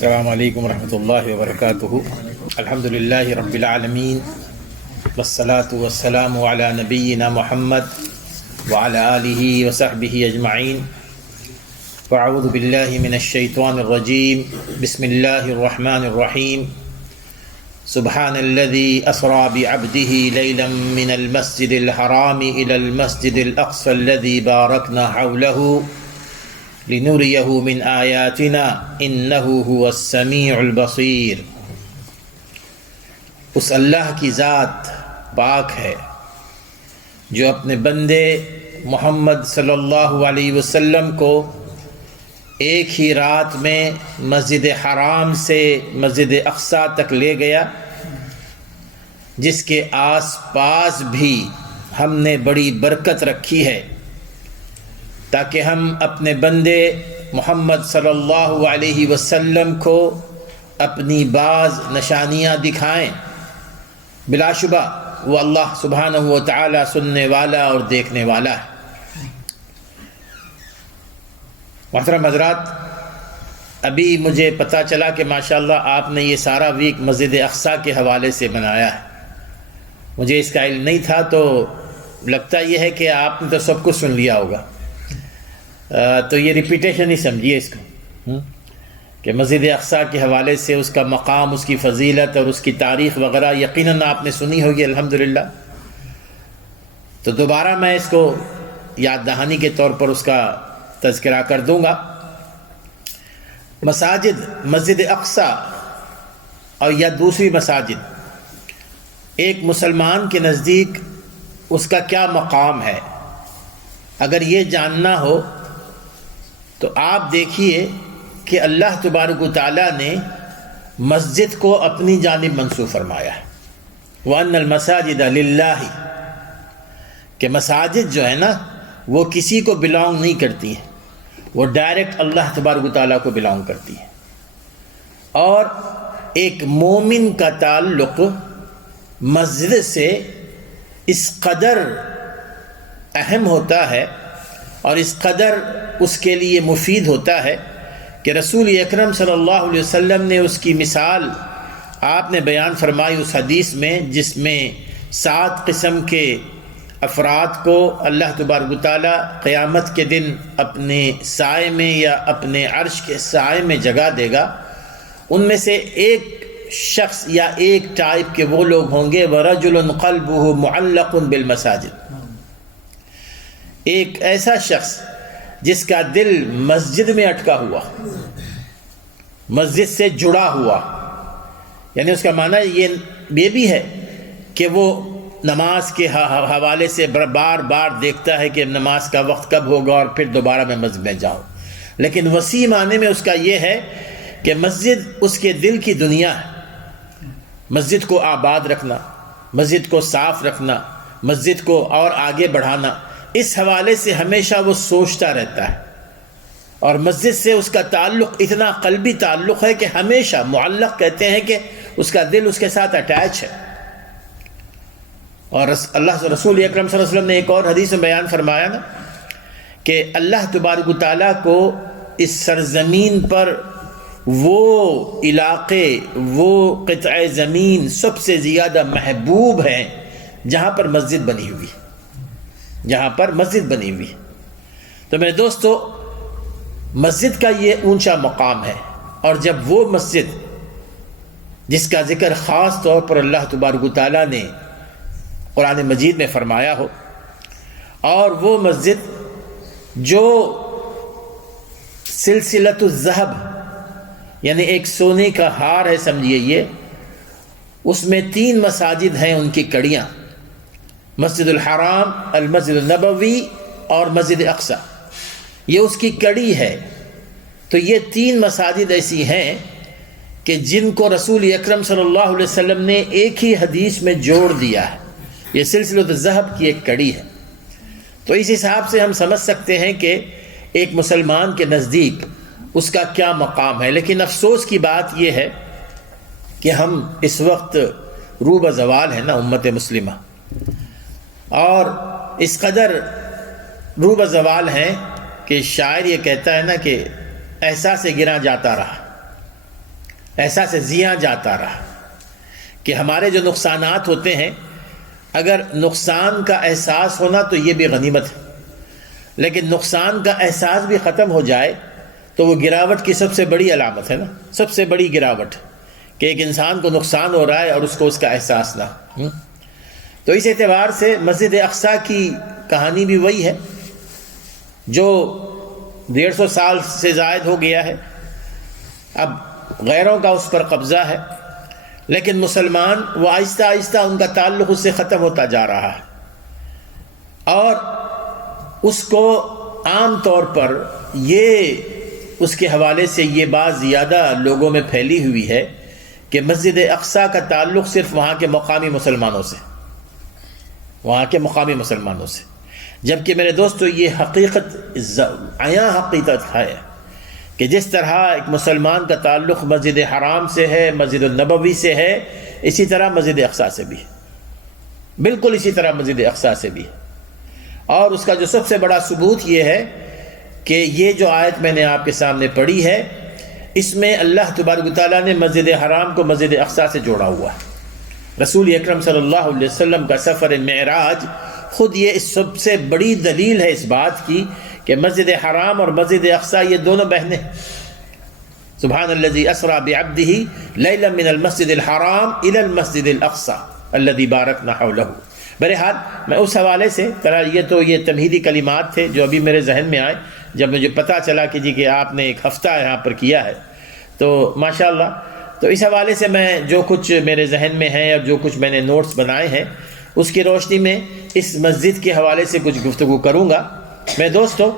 السلام علیکم ورحمۃ اللہ وبرکاتہ۔ الحمدللہ رب العالمین والصلاة والسلام علی نبینا محمد وعلی آلہ وصحبہ اجمعین۔ فاعوذ باللہ من الشیطان الرجیم، بسم اللہ الرحمن الرحیم۔ سبحان الذی اسری بعبدہ لیلا من المسجد الحرام الی المسجد الاقصی الذی بارکنا حولہ لنریہ من آیاتنا انہ هو السمیع البصیر۔ اس اللہ کی ذات پاک ہے جو اپنے بندے محمد صلی اللہ علیہ وسلم کو ایک ہی رات میں مسجد حرام سے مسجد اقصی تک لے گیا، جس کے آس پاس بھی ہم نے بڑی برکت رکھی ہے تاکہ ہم اپنے بندے محمد صلی اللہ علیہ وسلم کو اپنی بعض نشانیاں دکھائیں۔ بلا شبہ وہ اللہ سبحانہ و تعالی سننے والا اور دیکھنے والا ہے۔ محترم حضرات، ابھی مجھے پتہ چلا کہ ماشاءاللہ آپ نے یہ سارا ویک مسجد اقصی کے حوالے سے بنایا ہے۔ مجھے اس کا علم نہیں تھا، تو لگتا یہ ہے کہ آپ نے تو سب کچھ سن لیا ہوگا، تو یہ ریپیٹیشن ہی سمجھیے اس کو کہ مسجد اقصی کے حوالے سے اس کا مقام، اس کی فضیلت اور اس کی تاریخ وغیرہ یقیناً آپ نے سنی ہوگی الحمدللہ۔ تو دوبارہ میں اس کو یاد دہانی کے طور پر اس کا تذکرہ کر دوں گا۔ مساجد، مسجد اقصی اور یا دوسری مساجد، ایک مسلمان کے نزدیک اس کا کیا مقام ہے، اگر یہ جاننا ہو تو آپ دیکھیے کہ اللہ تبارک و تعالیٰ نے مسجد کو اپنی جانب منسوب فرمایا ہے۔ وَأَنَّ الْمَسَاجِدَ لِلَّهِ، کہ مساجد جو ہے نا وہ کسی کو بلانگ نہیں کرتی ہیں، وہ ڈائریکٹ اللہ تبارک و تعالیٰ کو بلانگ کرتی ہیں۔ اور ایک مومن کا تعلق مسجد سے اس قدر اہم ہوتا ہے اور اس قدر اس کے لیے مفید ہوتا ہے کہ رسول اکرم صلی اللہ علیہ وسلم نے اس کی مثال آپ نے بیان فرمائی اس حدیث میں، جس میں 7 قسم کے افراد کو اللہ تبارک و تعالیٰ قیامت کے دن اپنے سائے میں یا اپنے عرش کے سائے میں جگہ دے گا۔ ان میں سے ایک شخص یا ایک ٹائپ کے وہ لوگ ہوں گے، وَرَجُلٌ قَلْبُهُ مُعَلَّقٌ بِالْمَسَاجِدِ، ایک ایسا شخص جس کا دل مسجد میں اٹکا ہوا، مسجد سے جڑا ہوا، یعنی اس کا معنی یہ بھی ہے کہ وہ نماز کے حوالے سے بار بار دیکھتا ہے کہ نماز کا وقت کب ہوگا اور پھر دوبارہ میں مسجد میں جاؤں، لیکن وسیع معنی میں اس کا یہ ہے کہ مسجد اس کے دل کی دنیا ہے۔ مسجد کو آباد رکھنا، مسجد کو صاف رکھنا، مسجد کو اور آگے بڑھانا، اس حوالے سے ہمیشہ وہ سوچتا رہتا ہے، اور مسجد سے اس کا تعلق اتنا قلبی تعلق ہے کہ ہمیشہ معلق کہتے ہیں کہ اس کا دل اس کے ساتھ اٹیچ ہے۔ اور اللہ رسول اکرم صلی اللہ علیہ وسلم نے ایک اور حدیث میں بیان فرمایا نا کہ اللہ تبارک و تعالیٰ کو اس سرزمین پر وہ علاقے، وہ قطع زمین سب سے زیادہ محبوب ہیں جہاں پر مسجد بنی ہوئی، جہاں پر مسجد بنی ہوئی۔ تو میرے دوستو، مسجد کا یہ اونچا مقام ہے، اور جب وہ مسجد جس کا ذکر خاص طور پر اللہ تبارک و تعالیٰ نے قرآن مجید میں فرمایا ہو، اور وہ مسجد جو سلسلۃ الذہب، یعنی ایک سونے کا ہار ہے سمجھیے، یہ اس میں 3 مساجد ہیں، ان کی کڑیاں، مسجد الحرام، المسجد النبوی اور مسجد اقصی، یہ اس کی کڑی ہے۔ تو یہ 3 مساجد ایسی ہیں کہ جن کو رسول اکرم صلی اللہ علیہ وسلم نے ایک ہی حدیث میں جوڑ دیا ہے، یہ سلسلۃ الذہب کی ایک کڑی ہے۔ تو اس حساب سے ہم سمجھ سکتے ہیں کہ ایک مسلمان کے نزدیک اس کا کیا مقام ہے۔ لیکن افسوس کی بات یہ ہے کہ ہم اس وقت روبہ زوال ہے نا امت مسلمہ، اور اس قدر روبہ زوال ہیں کہ شاعر یہ کہتا ہے نا کہ احساس گراں جاتا رہا، احساس زیاں جاتا رہا کہ ہمارے جو نقصانات ہوتے ہیں، اگر نقصان کا احساس ہونا تو یہ بھی غنیمت ہے، لیکن نقصان کا احساس بھی ختم ہو جائے تو وہ گراوٹ کی سب سے بڑی علامت ہے نا، سب سے بڑی گراوٹ کہ ایک انسان کو نقصان ہو رہا ہے اور اس کو اس کا احساس نہ ہو۔ تو اس اعتبار سے مسجد اقصیٰ کی کہانی بھی وہی ہے جو 150 سال سے زائد ہو گیا ہے، اب غیروں کا اس پر قبضہ ہے، لیکن مسلمان وہ آہستہ آہستہ ان کا تعلق اس سے ختم ہوتا جا رہا ہے، اور اس کو عام طور پر یہ اس کے حوالے سے یہ بات زیادہ لوگوں میں پھیلی ہوئی ہے کہ مسجد اقصیٰ کا تعلق صرف وہاں کے مقامی مسلمانوں سے، وہاں کے مقامی مسلمانوں سے، جبکہ میرے دوستو یہ حقیقت عیاں حقیقت ہے کہ جس طرح ایک مسلمان کا تعلق مسجد حرام سے ہے، مسجد النبوی سے ہے، اسی طرح مسجد اقصیٰ سے بھی ہے، بالکل اسی طرح مسجد اقصیٰ سے بھی ہے۔ اور اس کا جو سب سے بڑا ثبوت یہ ہے کہ یہ جو آیت میں نے آپ کے سامنے پڑھی ہے، اس میں اللہ تبارک و تعالیٰ نے مسجد حرام کو مسجد اقصیٰ سے جوڑا ہوا ہے۔ رسول اکرم صلی اللہ علیہ وسلم کا سفر معراج خود یہ سب سے بڑی دلیل ہے اس بات کی کہ مسجد حرام اور مسجد اقصیٰ یہ دونوں بہنیں۔ سبحان الذی اسری بعبدہ لیلا من المسجد الحرام الی المسجد الاقصی الذی بارکنا حولہ۔ بہرحال میں اس حوالے سے یہ تمہیدی کلمات تھے جو ابھی میرے ذہن میں آئے جب مجھے پتہ چلا کہ آپ نے ایک ہفتہ یہاں پر کیا ہے، تو ماشاءاللہ، تو اس حوالے سے میں جو کچھ میرے ذہن میں ہے اور جو کچھ میں نے نوٹس بنائے ہیں اس کی روشنی میں اس مسجد کے حوالے سے کچھ گفتگو کروں گا۔ میں دوستو،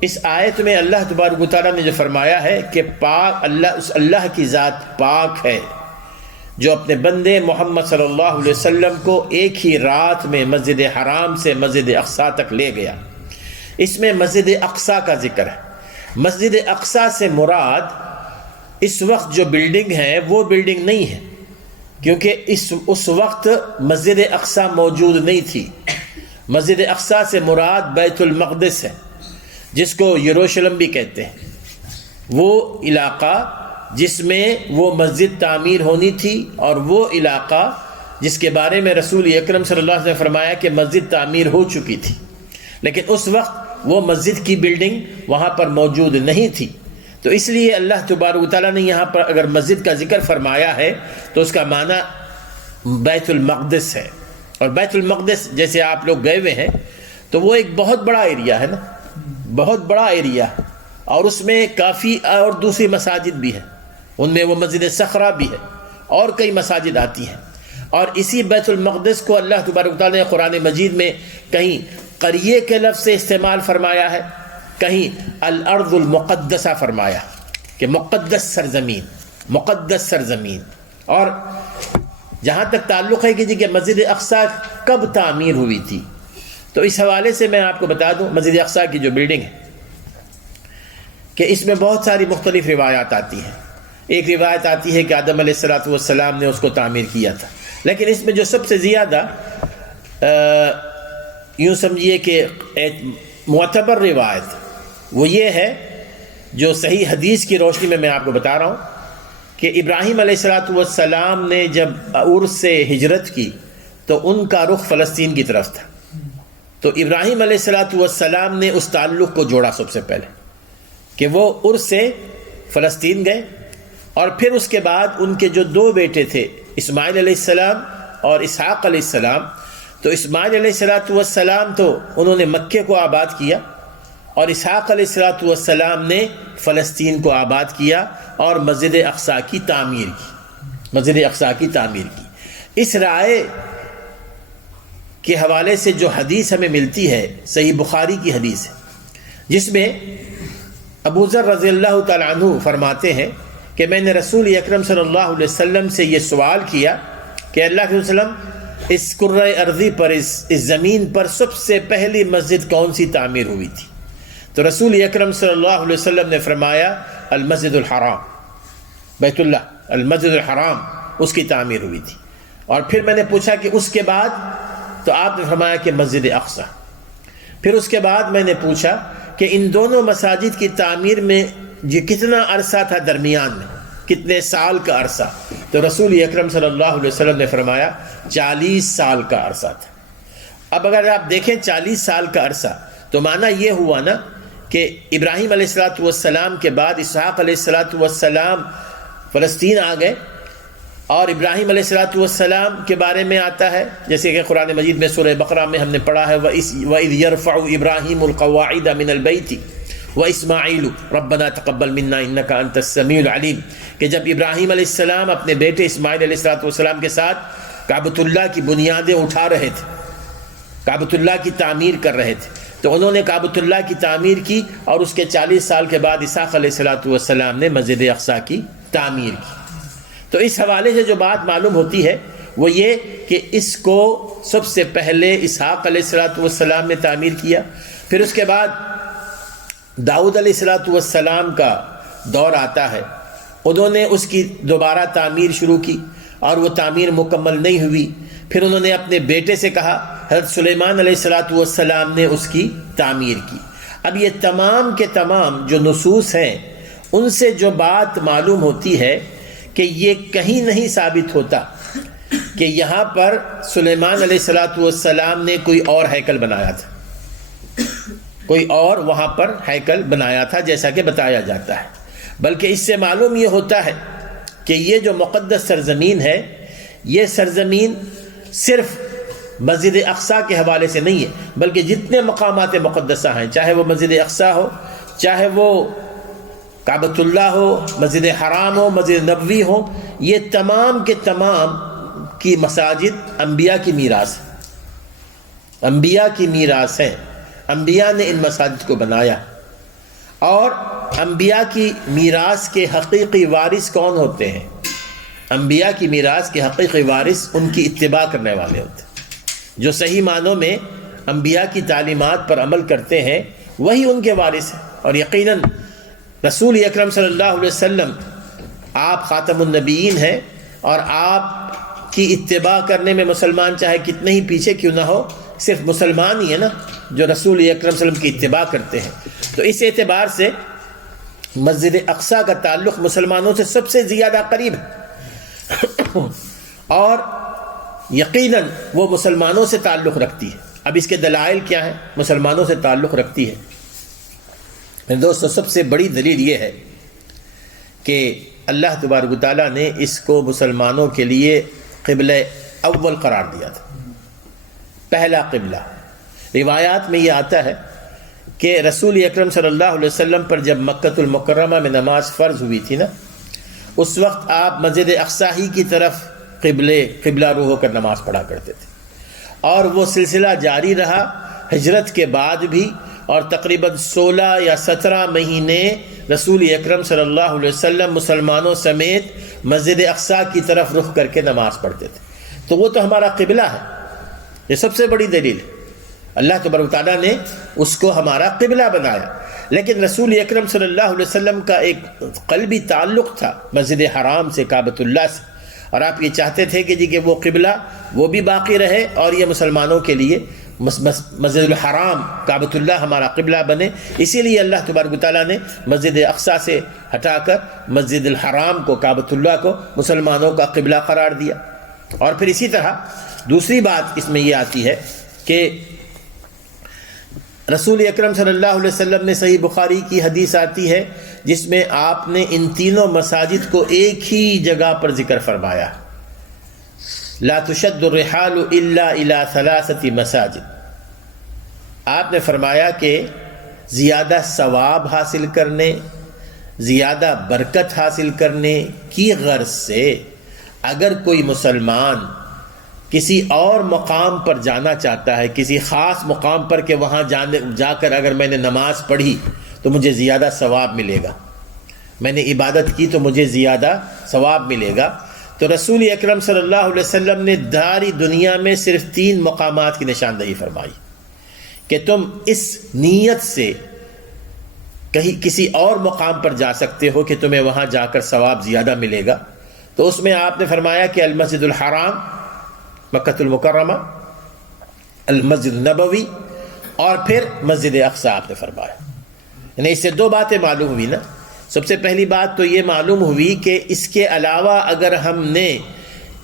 اس آیت میں اللہ تبارک و تعالیٰ نے جو فرمایا ہے کہ پاک اس اللہ کی ذات پاک ہے جو اپنے بندے محمد صلی اللہ علیہ وسلم کو ایک ہی رات میں مسجد حرام سے مسجد اقصیٰ تک لے گیا۔ اس میں مسجد اقصیٰ کا ذکر ہے۔ مسجد اقصیٰ سے مراد اس وقت جو بلڈنگ ہے وہ بلڈنگ نہیں ہے، کیونکہ اس وقت مسجد اقصیٰ موجود نہیں تھی۔ مسجد اقصیٰ سے مراد بیت المقدس ہے، جس کو یروشلم بھی کہتے ہیں، وہ علاقہ جس میں وہ مسجد تعمیر ہونی تھی، اور وہ علاقہ جس کے بارے میں رسول اکرم صلی اللہ علیہ وسلم نے فرمایا کہ مسجد تعمیر ہو چکی تھی، لیکن اس وقت وہ مسجد کی بلڈنگ وہاں پر موجود نہیں تھی۔ تو اس لیے اللہ تبارک و تعالیٰ نے یہاں پر اگر مسجد کا ذکر فرمایا ہے تو اس کا معنی بیت المقدس ہے، اور بیت المقدس جیسے آپ لوگ گئے ہوئے ہیں تو وہ ایک بہت بڑا ایریا ہے نا، بہت بڑا ایریا، اور اس میں کافی اور دوسری مساجد بھی ہیں، ان میں وہ مسجد صخرہ بھی ہے اور کئی مساجد آتی ہیں۔ اور اسی بیت المقدس کو اللہ تبارک و تعالیٰ نے قرآن مجید میں کہیں قریے کے لفظ سے استعمال فرمایا ہے، کہیں الارض المقدسہ فرمایا کہ مقدس سرزمین، مقدس سرزمین۔ اور جہاں تک تعلق ہے کہ مسجد اقصیٰ کب تعمیر ہوئی تھی، تو اس حوالے سے میں آپ کو بتا دوں مسجد اقصیٰ کی جو بلڈنگ ہے کہ اس میں بہت ساری مختلف روایات آتی ہیں۔ ایک روایت آتی ہے کہ آدم علیہ السلام نے اس کو تعمیر کیا تھا، لیکن اس میں جو سب سے زیادہ یوں سمجھیے کہ معتبر روایت وہ یہ ہے جو صحیح حدیث کی روشنی میں آپ کو بتا رہا ہوں کہ ابراہیم علیہ السلام نے جب عور سے ہجرت کی تو ان کا رخ فلسطین کی طرف تھا، تو ابراہیم علیہ السلام نے اس تعلق کو جوڑا سب سے پہلے کہ وہ عور سے فلسطین گئے، اور پھر اس کے بعد ان کے جو دو بیٹے تھے اسماعیل علیہ السلام اور اسحاق علیہ السلام، تو اسماعیل علیہ السلام تو انہوں نے مکے کو آباد کیا، اور اسحاق علیہ السلام نے فلسطین کو آباد کیا اور مسجد اقصیٰ کی تعمیر کی، مسجد اقصیٰ کی تعمیر کی۔ اس رائے کے حوالے سے جو حدیث ہمیں ملتی ہے صحیح بخاری کی حدیث ہے، جس میں ابو ذر رضی اللہ تعالیٰ عنہ فرماتے ہیں کہ میں نے رسول اکرم صلی اللہ علیہ وسلم سے یہ سوال کیا کہ اللہ کے وسلم، اس کرۂ ارضی پر، اس زمین پر سب سے پہلی مسجد کون سی تعمیر ہوئی تھی؟ تو رسول اکرم صلی اللہ علیہ وسلم نے فرمایا المسجد الحرام، بیت اللہ، المسجد الحرام، اس کی تعمیر ہوئی تھی۔ اور پھر میں نے پوچھا کہ اس کے بعد، تو آپ نے فرمایا کہ مسجد اقصیٰ۔ پھر اس کے بعد میں نے پوچھا کہ ان دونوں مساجد کی تعمیر میں یہ کتنا عرصہ تھا درمیان میں، کتنے سال کا عرصہ؟ تو رسول اکرم صلی اللہ علیہ وسلم نے فرمایا 40 سال کا عرصہ تھا۔ اب اگر آپ دیکھیں 40 سال کا عرصہ تو معنی یہ ہوا نا کہ ابراہیم علیہ السلام کے بعد اسحاق علیہ السلام فلسطین آ گئے، اور ابراہیم علیہ السلام کے بارے میں آتا ہے جیسے کہ قرآن مجید میں سورہ بقرہ میں ہم نے پڑھا ہے وَإِذْ يَرْفَعُ إِبْرَاهِيمُ الْقَوَاعِدَ مِنَ الْبَيْتِ وَإِسْمَاعِيلُ رَبَّنَا تَقَبَّلْ مِنَّا إِنَّكَ أَنْتَ السَّمِيعُ الْعَلِيمُ، کہ جب ابراہیم علیہ السلام اپنے بیٹے اسماعیل علیہ السلام کے ساتھ کعبۃ اللہ کی بنیادیں اٹھا رہے تھے، کعبۃ اللہ کی تعمیر کر رہے تھے، تو انہوں نے کعبۃ اللہ کی تعمیر کی، اور اس کے 40 سال کے بعد اسحاق علیہ السلام نے مسجد اقصیٰ کی تعمیر کی۔ تو اس حوالے سے جو بات معلوم ہوتی ہے وہ یہ کہ اس کو سب سے پہلے اسحاق علیہ السلام نے تعمیر کیا، پھر اس کے بعد داؤد علیہ السلام کا دور آتا ہے، انہوں نے اس کی دوبارہ تعمیر شروع کی اور وہ تعمیر مکمل نہیں ہوئی، پھر انہوں نے اپنے بیٹے سے کہا، حضرت سلیمان علیہ السلام نے اس کی تعمیر کی۔ اب یہ تمام کے تمام جو نصوص ہیں ان سے جو بات معلوم ہوتی ہے کہ یہ کہیں نہیں ثابت ہوتا کہ یہاں پر سلیمان علیہ السلام نے کوئی اور ہیکل بنایا تھا، کوئی اور وہاں پر ہیکل بنایا تھا جیسا کہ بتایا جاتا ہے، بلکہ اس سے معلوم یہ ہوتا ہے کہ یہ جو مقدس سرزمین ہے، یہ سرزمین صرف مسجد اقصیٰ کے حوالے سے نہیں ہے، بلکہ جتنے مقامات مقدسہ ہیں، چاہے وہ مسجد اقصیٰ ہو، چاہے وہ کعبۃ اللہ ہو، مسجد حرام ہو، مسجد نبوی ہو، یہ تمام کے تمام کی مساجد انبیاء کی میراث ہے، انبیاء کی میراث ہے، انبیاء نے ان مساجد کو بنایا، اور انبیاء کی میراث کے حقیقی وارث کون ہوتے ہیں؟ انبیاء کی میراث کے حقیقی وارث ان کی اتباع کرنے والے ہوتے ہیں، جو صحیح معنوں میں انبیاء کی تعلیمات پر عمل کرتے ہیں وہی ان کے وارث ہیں۔ اور یقیناً رسول اکرم صلی اللہ علیہ وسلم آپ خاتم النبیین ہیں، اور آپ کی اتباع کرنے میں مسلمان چاہے کتنے ہی پیچھے کیوں نہ ہو، صرف مسلمان ہی ہے نا جو رسول اکرم صلی اللہ علیہ وسلم کی اتباع کرتے ہیں۔ تو اس اعتبار سے مسجد اقصیٰ کا تعلق مسلمانوں سے سب سے زیادہ قریب ہے، اور یقیناً وہ مسلمانوں سے تعلق رکھتی ہے۔ اب اس کے دلائل کیا ہیں؟ مسلمانوں سے تعلق رکھتی ہے دوستو، سب سے بڑی دلیل یہ ہے کہ اللہ تبارک و تعالیٰ نے اس کو مسلمانوں کے لیے قبلہ اول قرار دیا تھا، پہلا قبلہ۔ روایات میں یہ آتا ہے کہ رسول اکرم صلی اللہ علیہ وسلم پر جب مکۃ المکرمہ میں نماز فرض ہوئی تھی نا، اس وقت آپ مسجد اقصیٰ ہی کی طرف قبلہ رو ہو کر نماز پڑھا کرتے تھے، اور وہ سلسلہ جاری رہا ہجرت کے بعد بھی، اور تقریباً 16 یا 17 مہینے رسول اکرم صلی اللہ علیہ وسلم مسلمانوں سمیت مسجد اقصیٰ کی طرف رخ کر کے نماز پڑھتے تھے۔ تو وہ تو ہمارا قبلہ ہے، یہ سب سے بڑی دلیل ہے، اللہ تبارک و تعالیٰ نے اس کو ہمارا قبلہ بنایا۔ لیکن رسول اکرم صلی اللہ علیہ وسلم کا ایک قلبی تعلق تھا مسجد حرام سے، کعبۃ اللہ سے، اور آپ یہ چاہتے تھے کہ وہ قبلہ وہ بھی باقی رہے، اور یہ مسلمانوں کے لیے مسجد الحرام کعبۃ اللہ ہمارا قبلہ بنے۔ اسی لیے اللہ تبارک و تعالیٰ نے مسجد اقصیٰ سے ہٹا کر مسجد الحرام کو، کعبۃ اللہ کو مسلمانوں کا قبلہ قرار دیا۔ اور پھر اسی طرح دوسری بات اس میں یہ آتی ہے کہ رسول اکرم صلی اللہ علیہ وسلم نے صحیح بخاری کی حدیث آتی ہے جس میں آپ نے ان تینوں مساجد کو ایک ہی جگہ پر ذکر فرمایا، لا تشد الرحال الا الى 3 مساجد۔ آپ نے فرمایا کہ زیادہ ثواب حاصل کرنے، زیادہ برکت حاصل کرنے کی غرض سے اگر کوئی مسلمان کسی اور مقام پر جانا چاہتا ہے، کسی خاص مقام پر کہ وہاں جا کر اگر میں نے نماز پڑھی تو مجھے زیادہ ثواب ملے گا، میں نے عبادت کی تو مجھے زیادہ ثواب ملے گا، تو رسول اکرم صلی اللہ علیہ وسلم نے ساری دنیا میں صرف 3 مقامات کی نشاندہی فرمائی کہ تم اس نیت سے کہیں کسی اور مقام پر جا سکتے ہو کہ تمہیں وہاں جا کر ثواب زیادہ ملے گا۔ تو اس میں آپ نے فرمایا کہ المسجد الحرام مکۃ المکرمہ، المسجد النبوی، اور پھر مسجد اقصیٰ آپ نے فرمایا۔ یعنی اس سے 2 باتیں معلوم ہوئی نا سب سے پہلی بات تو یہ معلوم ہوئی کہ اس کے علاوہ اگر ہم نے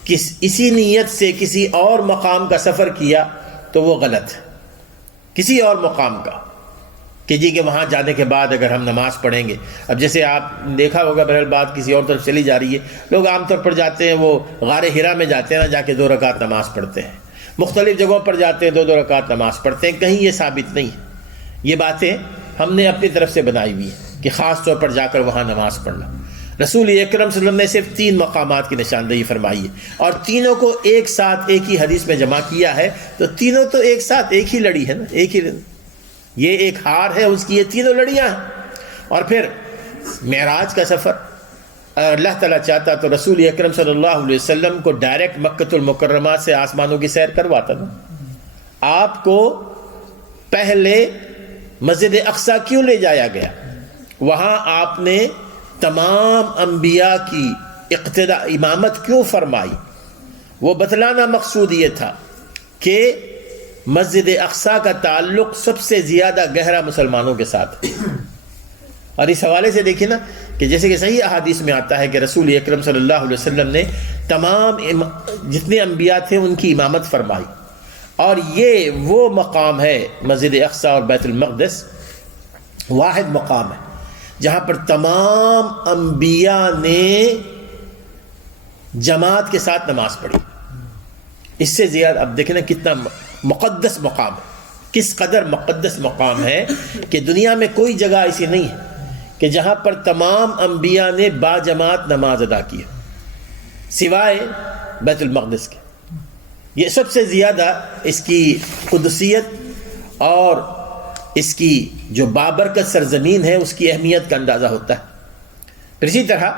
اسی نیت سے کسی اور مقام کا سفر کیا تو وہ غلط ہے. کسی اور مقام کا کہ جی کہ وہاں جانے کے بعد اگر ہم نماز پڑھیں گے. اب جیسے آپ دیکھا ہوگا بہرحال بات کسی اور طرف چلی جا رہی ہے. لوگ عام طور پر جاتے ہیں وہ غار حرا میں جاتے ہیں نا, جا کے 2 رکعت نماز پڑھتے ہیں. مختلف جگہوں پر جاتے ہیں 2 رکعت نماز پڑھتے ہیں. کہیں یہ ثابت نہیں ہے. یہ باتیں ہم نے اپنی طرف سے بنائی ہوئی ہیں کہ خاص طور پر جا کر وہاں نماز پڑھنا. رسول اکرم صلی اللہ علیہ وسلم نے صرف 3 مقامات کی نشاندہی فرمائی ہے اور تینوں کو ایک ساتھ ایک ہی حدیث میں جمع کیا ہے. تو تینوں تو ایک ساتھ ایک ہی لڑی ہے نا, ایک ہی یہ ایک ہار ہے اس کی, یہ تینوں لڑیاں ہیں. اور پھر معراج کا سفر, اللہ تعالیٰ چاہتا تو رسول اکرم صلی اللہ علیہ وسلم کو ڈائریکٹ مکۃ المکرمہ سے آسمانوں کی سیر کرواتا نا. آپ کو پہلے مسجد اقصیٰ کیوں لے جایا گیا؟ وہاں آپ نے تمام انبیاء کی اقتداء امامت کیوں فرمائی؟ وہ بتلانا مقصود یہ تھا کہ مسجد اقصیٰ کا تعلق سب سے زیادہ گہرا مسلمانوں کے ساتھ ہے. اور اس حوالے سے دیکھیں نا کہ جیسے کہ صحیح احادیث میں آتا ہے کہ رسول اکرم صلی اللہ علیہ وسلم نے تمام جتنے انبیاء تھے ان کی امامت فرمائی. اور یہ وہ مقام ہے مسجد اقصیٰ اور بیت المقدس, واحد مقام ہے جہاں پر تمام انبیاء نے جماعت کے ساتھ نماز پڑھی. اس سے زیادہ اب دیکھیں نا کتنا مقدس مقام ہے, کس قدر مقدس مقام ہے کہ دنیا میں کوئی جگہ ایسی نہیں ہے کہ جہاں پر تمام انبیاء نے با جماعت نماز ادا کی سوائے بیت المقدس کے. یہ سب سے زیادہ اس کی قدسیت اور اس کی جو بابرکت سرزمین ہے اس کی اہمیت کا اندازہ ہوتا ہے. پھر اسی طرح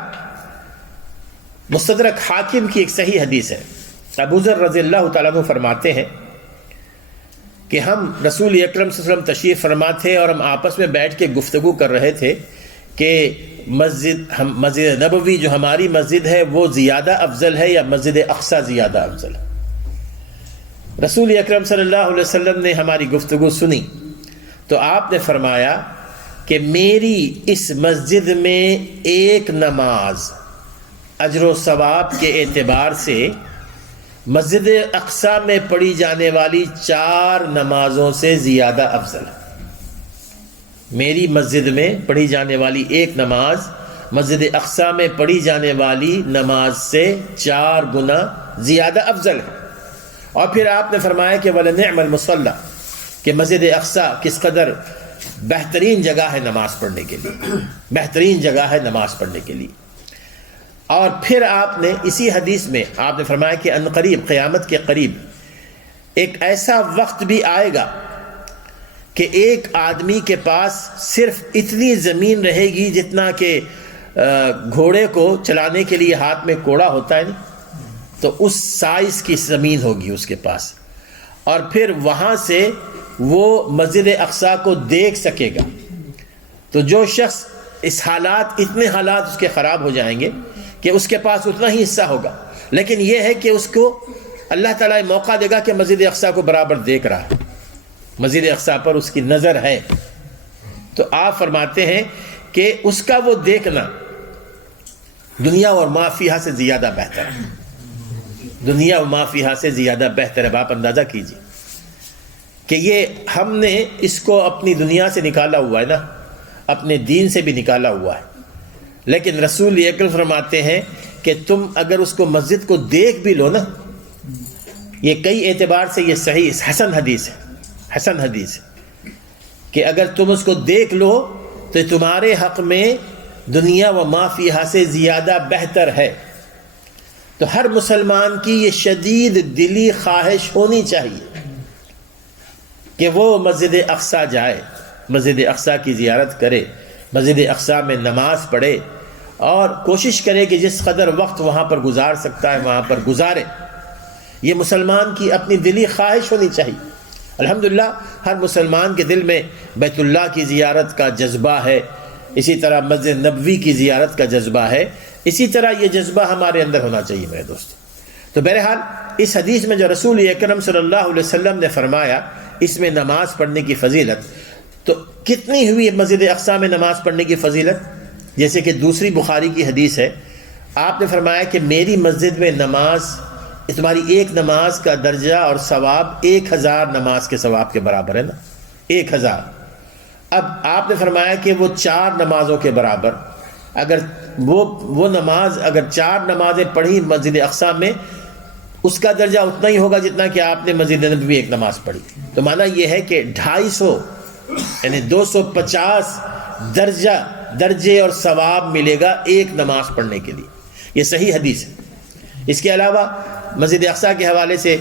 مستدرک حاکم کی ایک صحیح حدیث ہے. ابو ذر رضی اللہ تعالیٰ عنہ فرماتے ہیں کہ ہم رسول اکرم صلی اللہ علیہ وسلم تشریف فرما تھے اور ہم آپس میں بیٹھ کے گفتگو کر رہے تھے کہ مسجد نبوی جو ہماری مسجد ہے وہ زیادہ افضل ہے یا مسجد اقصیٰ زیادہ افضل ہے. رسول اکرم صلی اللہ علیہ وسلم نے ہماری گفتگو سنی تو آپ نے فرمایا کہ میری اس مسجد میں ایک نماز اجر و ثواب کے اعتبار سے مسجد اقصیٰ میں پڑھی جانے والی 4 نمازوں سے زیادہ افضل ہے. میری مسجد میں پڑھی جانے والی ایک نماز مسجد اقصیٰ میں پڑھی جانے والی نماز سے 4 گنا زیادہ افضل ہے. اور پھر آپ نے فرمایا کہ وَلَنِعْمَ الْمُصَلَّى کہ مسجد اقصیٰ کس قدر بہترین جگہ ہے نماز پڑھنے کے لیے, بہترین جگہ ہے نماز پڑھنے کے لیے. اور پھر آپ نے اسی حدیث میں آپ نے فرمایا کہ ان قریب, قیامت کے قریب ایک ایسا وقت بھی آئے گا کہ ایک آدمی کے پاس صرف اتنی زمین رہے گی جتنا کہ گھوڑے کو چلانے کے لیے ہاتھ میں کوڑا ہوتا ہے, تو اس سائز کی زمین ہوگی اس کے پاس. اور پھر وہاں سے وہ مسجد اقصیٰ کو دیکھ سکے گا. تو جو شخص اس اتنے حالات اس کے خراب ہو جائیں گے کہ اس کے پاس اتنا ہی حصہ ہوگا, لیکن یہ ہے کہ اس کو اللہ تعالیٰ موقع دے گا کہ مسجد اقصیٰ کو برابر دیکھ رہا ہے, مسجد اقصیٰ پر اس کی نظر ہے. تو آپ فرماتے ہیں کہ اس کا وہ دیکھنا دنیا اور ما فیہا سے زیادہ بہتر ہے, دنیا و ما فیہا سے زیادہ بہتر ہے. آپ اندازہ کیجیے کہ یہ ہم نے اس کو اپنی دنیا سے نکالا ہوا ہے نا, اپنے دین سے بھی نکالا ہوا ہے, لیکن رسول اکرم فرماتے ہیں کہ تم اگر اس کو مسجد کو دیکھ بھی لو نا, یہ کئی اعتبار سے یہ صحیح حسن حدیث ہے, حسن حدیث ہے کہ اگر تم اس کو دیکھ لو تو تمہارے حق میں دنیا و ما فیہا سے زیادہ بہتر ہے. تو ہر مسلمان کی یہ شدید دلی خواہش ہونی چاہیے کہ وہ مسجد اقصیٰ جائے, مسجد اقصیٰ کی زیارت کرے, مسجد اقصیٰ میں نماز پڑھے اور کوشش کرے کہ جس قدر وقت وہاں پر گزار سکتا ہے وہاں پر گزارے. یہ مسلمان کی اپنی دلی خواہش ہونی چاہیے. الحمدللہ ہر مسلمان کے دل میں بیت اللہ کی زیارت کا جذبہ ہے, اسی طرح مسجد نبوی کی زیارت کا جذبہ ہے, اسی طرح یہ جذبہ ہمارے اندر ہونا چاہیے میرے دوست. تو بہرحال اس حدیث میں جو رسول اکرم صلی اللہ علیہ وسلم نے فرمایا اس میں نماز پڑھنے کی فضیلت, تو کتنی ہوئی مسجد اقصیٰ میں نماز پڑھنے کی فضیلت؟ جیسے کہ دوسری بخاری کی حدیث ہے، آپ نے فرمایا کہ میری مسجد میں نماز، تمہاری ایک نماز کا درجہ اور ثواب 1000 نماز کے ثواب کے برابر ہے نا، 1000۔ اب آپ نے فرمایا کہ وہ 4 نمازوں کے برابر، اگر وہ نماز، اگر 4 نمازیں پڑھی مسجد اقصیٰ میں، اس کا درجہ اتنا ہی ہوگا جتنا کہ آپ نے مسجد نبوی میں ایک نماز پڑھی۔ تو معنی یہ ہے کہ 250 یعنی 250 درجے اور ثواب ملے گا ایک نماز پڑھنے کے لیے۔ یہ صحیح حدیث ہے۔ اس کے علاوہ مسجد اقصیٰ کے حوالے سے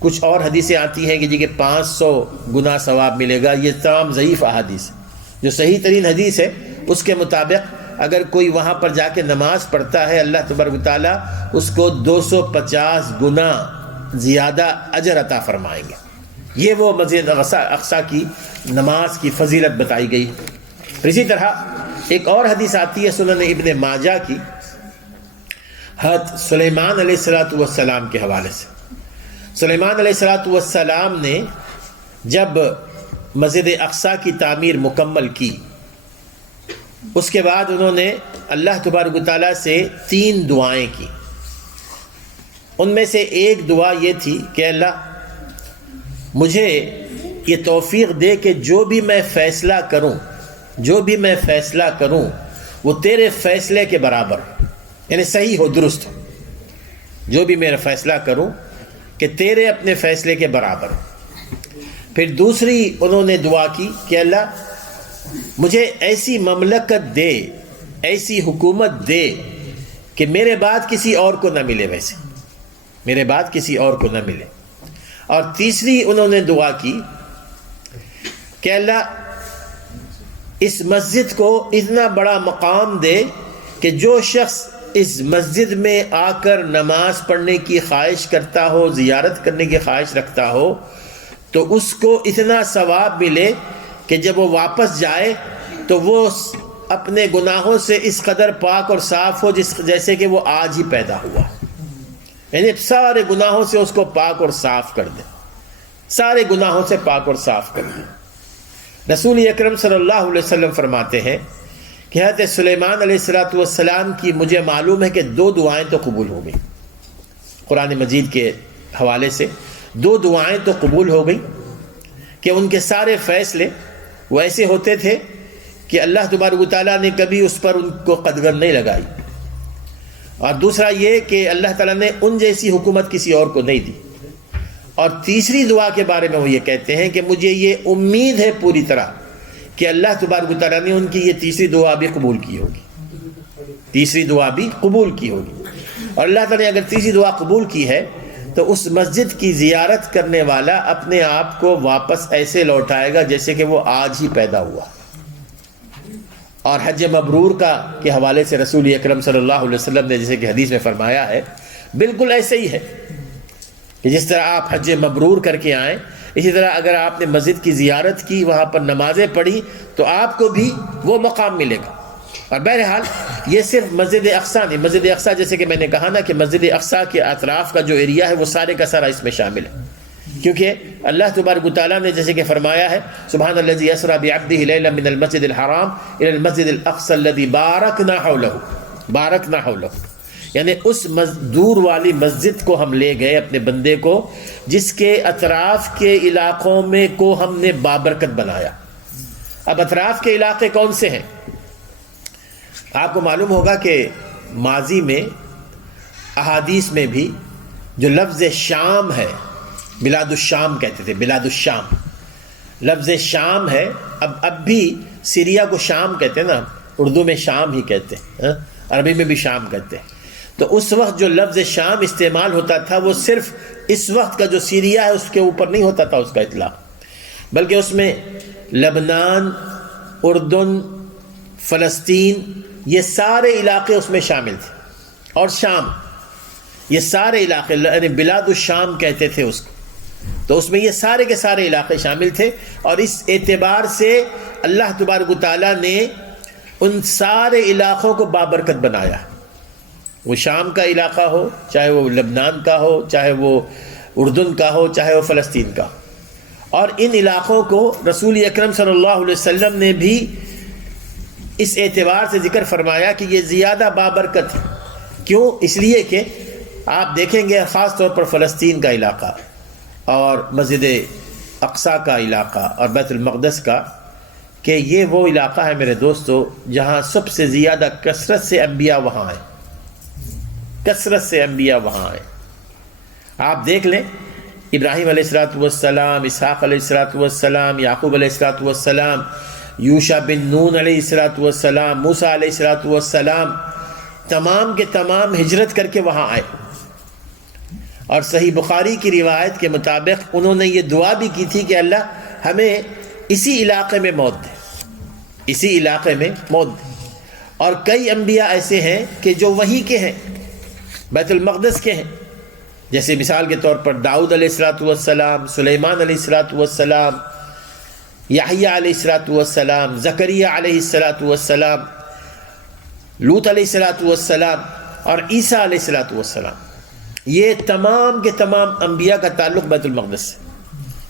کچھ اور حدیثیں آتی ہیں کہ جی کہ 500 گنا ثواب ملے گا۔ یہ تمام ضعیف احادیث ہے۔ جو صحیح ترین حدیث ہے اس کے مطابق اگر کوئی وہاں پر جا کے نماز پڑھتا ہے، اللہ تبارک و تعالیٰ اس کو 250 گنا زیادہ اجر عطا فرمائیں گے۔ یہ وہ مسجد اقصیٰ کی نماز کی فضیلت بتائی گئی۔ اسی طرح ایک اور حدیث آتی ہے سنن ابن ماجہ کی، حضرت سلیمان علیہ السلام کے حوالے سے۔ سلیمان علیہ السلام نے جب مسجد اقصیٰ کی تعمیر مکمل کی، اس کے بعد انہوں نے اللہ تبارک و تعالیٰ سے 3 دعائیں کی۔ ان میں سے ایک دعا یہ تھی کہ اللہ مجھے یہ توفیق دے کہ جو بھی میں فیصلہ کروں وہ تیرے فیصلے کے برابر، یعنی صحیح ہو، درست ہو۔ جو بھی میرا فیصلہ کروں کہ تیرے اپنے فیصلے کے برابر ہو۔ پھر دوسری انہوں نے دعا کی کہ اللہ مجھے ایسی مملکت دے، ایسی حکومت دے کہ میرے بعد کسی اور کو نہ ملے، ویسے میرے بعد کسی اور کو نہ ملے۔ اور تیسری انہوں نے دعا کی کہ اللہ اس مسجد کو اتنا بڑا مقام دے کہ جو شخص اس مسجد میں آ کر نماز پڑھنے کی خواہش کرتا ہو، زیارت کرنے کی خواہش رکھتا ہو، تو اس کو اتنا ثواب ملے کہ جب وہ واپس جائے تو وہ اپنے گناہوں سے اس قدر پاک اور صاف ہو جیسے کہ وہ آج ہی پیدا ہوا، یعنی سارے گناہوں سے اس کو پاک اور صاف کر دے، سارے گناہوں سے پاک اور صاف کر دے۔ رسول اکرم صلی اللہ علیہ وسلم فرماتے ہیں کہ حضرت سلیمان علیہ السلام کی مجھے معلوم ہے کہ 2 دعائیں تو قبول ہو گئی، قرآن مجید کے حوالے سے 2 دعائیں تو قبول ہو گئی کہ ان کے سارے فیصلے وہ ایسے ہوتے تھے کہ اللہ تبارک و تعالیٰ نے کبھی اس پر ان کو قدغن نہیں لگائی، اور دوسرا یہ کہ اللہ تعالیٰ نے ان جیسی حکومت کسی اور کو نہیں دی۔ اور تیسری دعا کے بارے میں وہ یہ کہتے ہیں کہ مجھے یہ امید ہے پوری طرح کہ اللہ تبارک و تعالیٰ نے ان کی یہ تیسری دعا بھی قبول کی ہوگی، تیسری دعا بھی قبول کی ہوگی۔ اور اللہ تعالیٰ نے اگر تیسری دعا قبول کی ہے تو اس مسجد کی زیارت کرنے والا اپنے آپ کو واپس ایسے لوٹائے گا جیسے کہ وہ آج ہی پیدا ہوا۔ اور حج مبرور کے حوالے سے رسول اکرم صلی اللہ علیہ وسلم نے جیسے کہ حدیث میں فرمایا ہے، بالکل ایسے ہی ہے کہ جس طرح آپ حج مبرور کر کے آئیں، اسی طرح اگر آپ نے مسجد کی زیارت کی، وہاں پر نمازیں پڑھی، تو آپ کو بھی وہ مقام ملے گا۔ اور بہرحال یہ صرف مسجد اقصیٰ نہیں، مسجد اقصیٰ جیسے کہ میں نے کہا نا کہ مسجد اقصیٰ کے اطراف کا جو ایریا ہے وہ سارے کا سارا اس میں شامل ہے، کیونکہ اللہ تبارک و تعالیٰ نے جیسے کہ فرمایا ہے سبحان الذی اسریٰ بعبدہ لیلا من المسجد الحرام الی المسجد الاقصی الذی بارکنا حولہ، یعنی اس دور والی مسجد کو ہم لے گئے اپنے بندے کو جس کے اطراف کے علاقوں میں کو ہم نے بابرکت بنایا۔ اب اطراف کے علاقے کون سے ہیں؟ آپ کو معلوم ہوگا کہ ماضی میں احادیث میں بھی جو لفظ شام ہے، بلاد الشام کہتے تھے، بلاد الشام لفظ شام ہے، اب بھی سیریا کو شام کہتے ہیں نا، اردو میں شام ہی کہتے ہیں، عربی میں بھی شام کہتے ہیں۔ تو اس وقت جو لفظ شام استعمال ہوتا تھا وہ صرف اس وقت کا جو سیریا ہے اس کے اوپر نہیں ہوتا تھا اس کا اطلاق، بلکہ اس میں لبنان، اردن، فلسطین، یہ سارے علاقے اس میں شامل تھے، اور شام، یہ سارے علاقے یعنی بلاد الشام کہتے تھے اس کو، تو اس میں یہ سارے کے سارے علاقے شامل تھے۔ اور اس اعتبار سے اللہ تبارک و تعالیٰ نے ان سارے علاقوں کو بابرکت بنایا، وہ شام کا علاقہ ہو، چاہے وہ لبنان کا ہو، چاہے وہ اردن کا ہو، چاہے وہ فلسطین کا ہو۔ اور ان علاقوں کو رسول اکرم صلی اللہ علیہ وسلم نے بھی اس اعتبار سے ذکر فرمایا کہ یہ زیادہ بابرکت ہے. کیوں؟ اس لیے کہ آپ دیکھیں گے خاص طور پر فلسطین کا علاقہ اور مسجد اقصیٰ کا علاقہ اور بیت المقدس کا، کہ یہ وہ علاقہ ہے میرے دوستو جہاں سب سے زیادہ کثرت سے انبیاء وہاں ہیں، کثرت سے انبیاء وہاں ہیں. آپ دیکھ لیں ابراہیم علیہ السلام، اسحاق علیہ السلام، یعقوب علیہ السلام، یوشع بن نون علیہ السلام، موسیٰ علیہ السلام، تمام کے تمام ہجرت کر کے وہاں آئے. اور صحیح بخاری کی روایت کے مطابق انہوں نے یہ دعا بھی کی تھی کہ اللہ ہمیں اسی علاقے میں موت دے، اسی علاقے میں موت دے. اور کئی انبیاء ایسے ہیں کہ جو وہی کے ہیں، بیت المقدس کے ہیں، جیسے مثال کے طور پر داؤد علیہ السلام، سلیمان علیہ السلام، یحییٰ علیہ السلام، زکریا علیہ السلام، لوط علیہ السلام اور عیسیٰ علیہ السلام. یہ تمام کے تمام انبیاء کا تعلق بیت المقدس سے،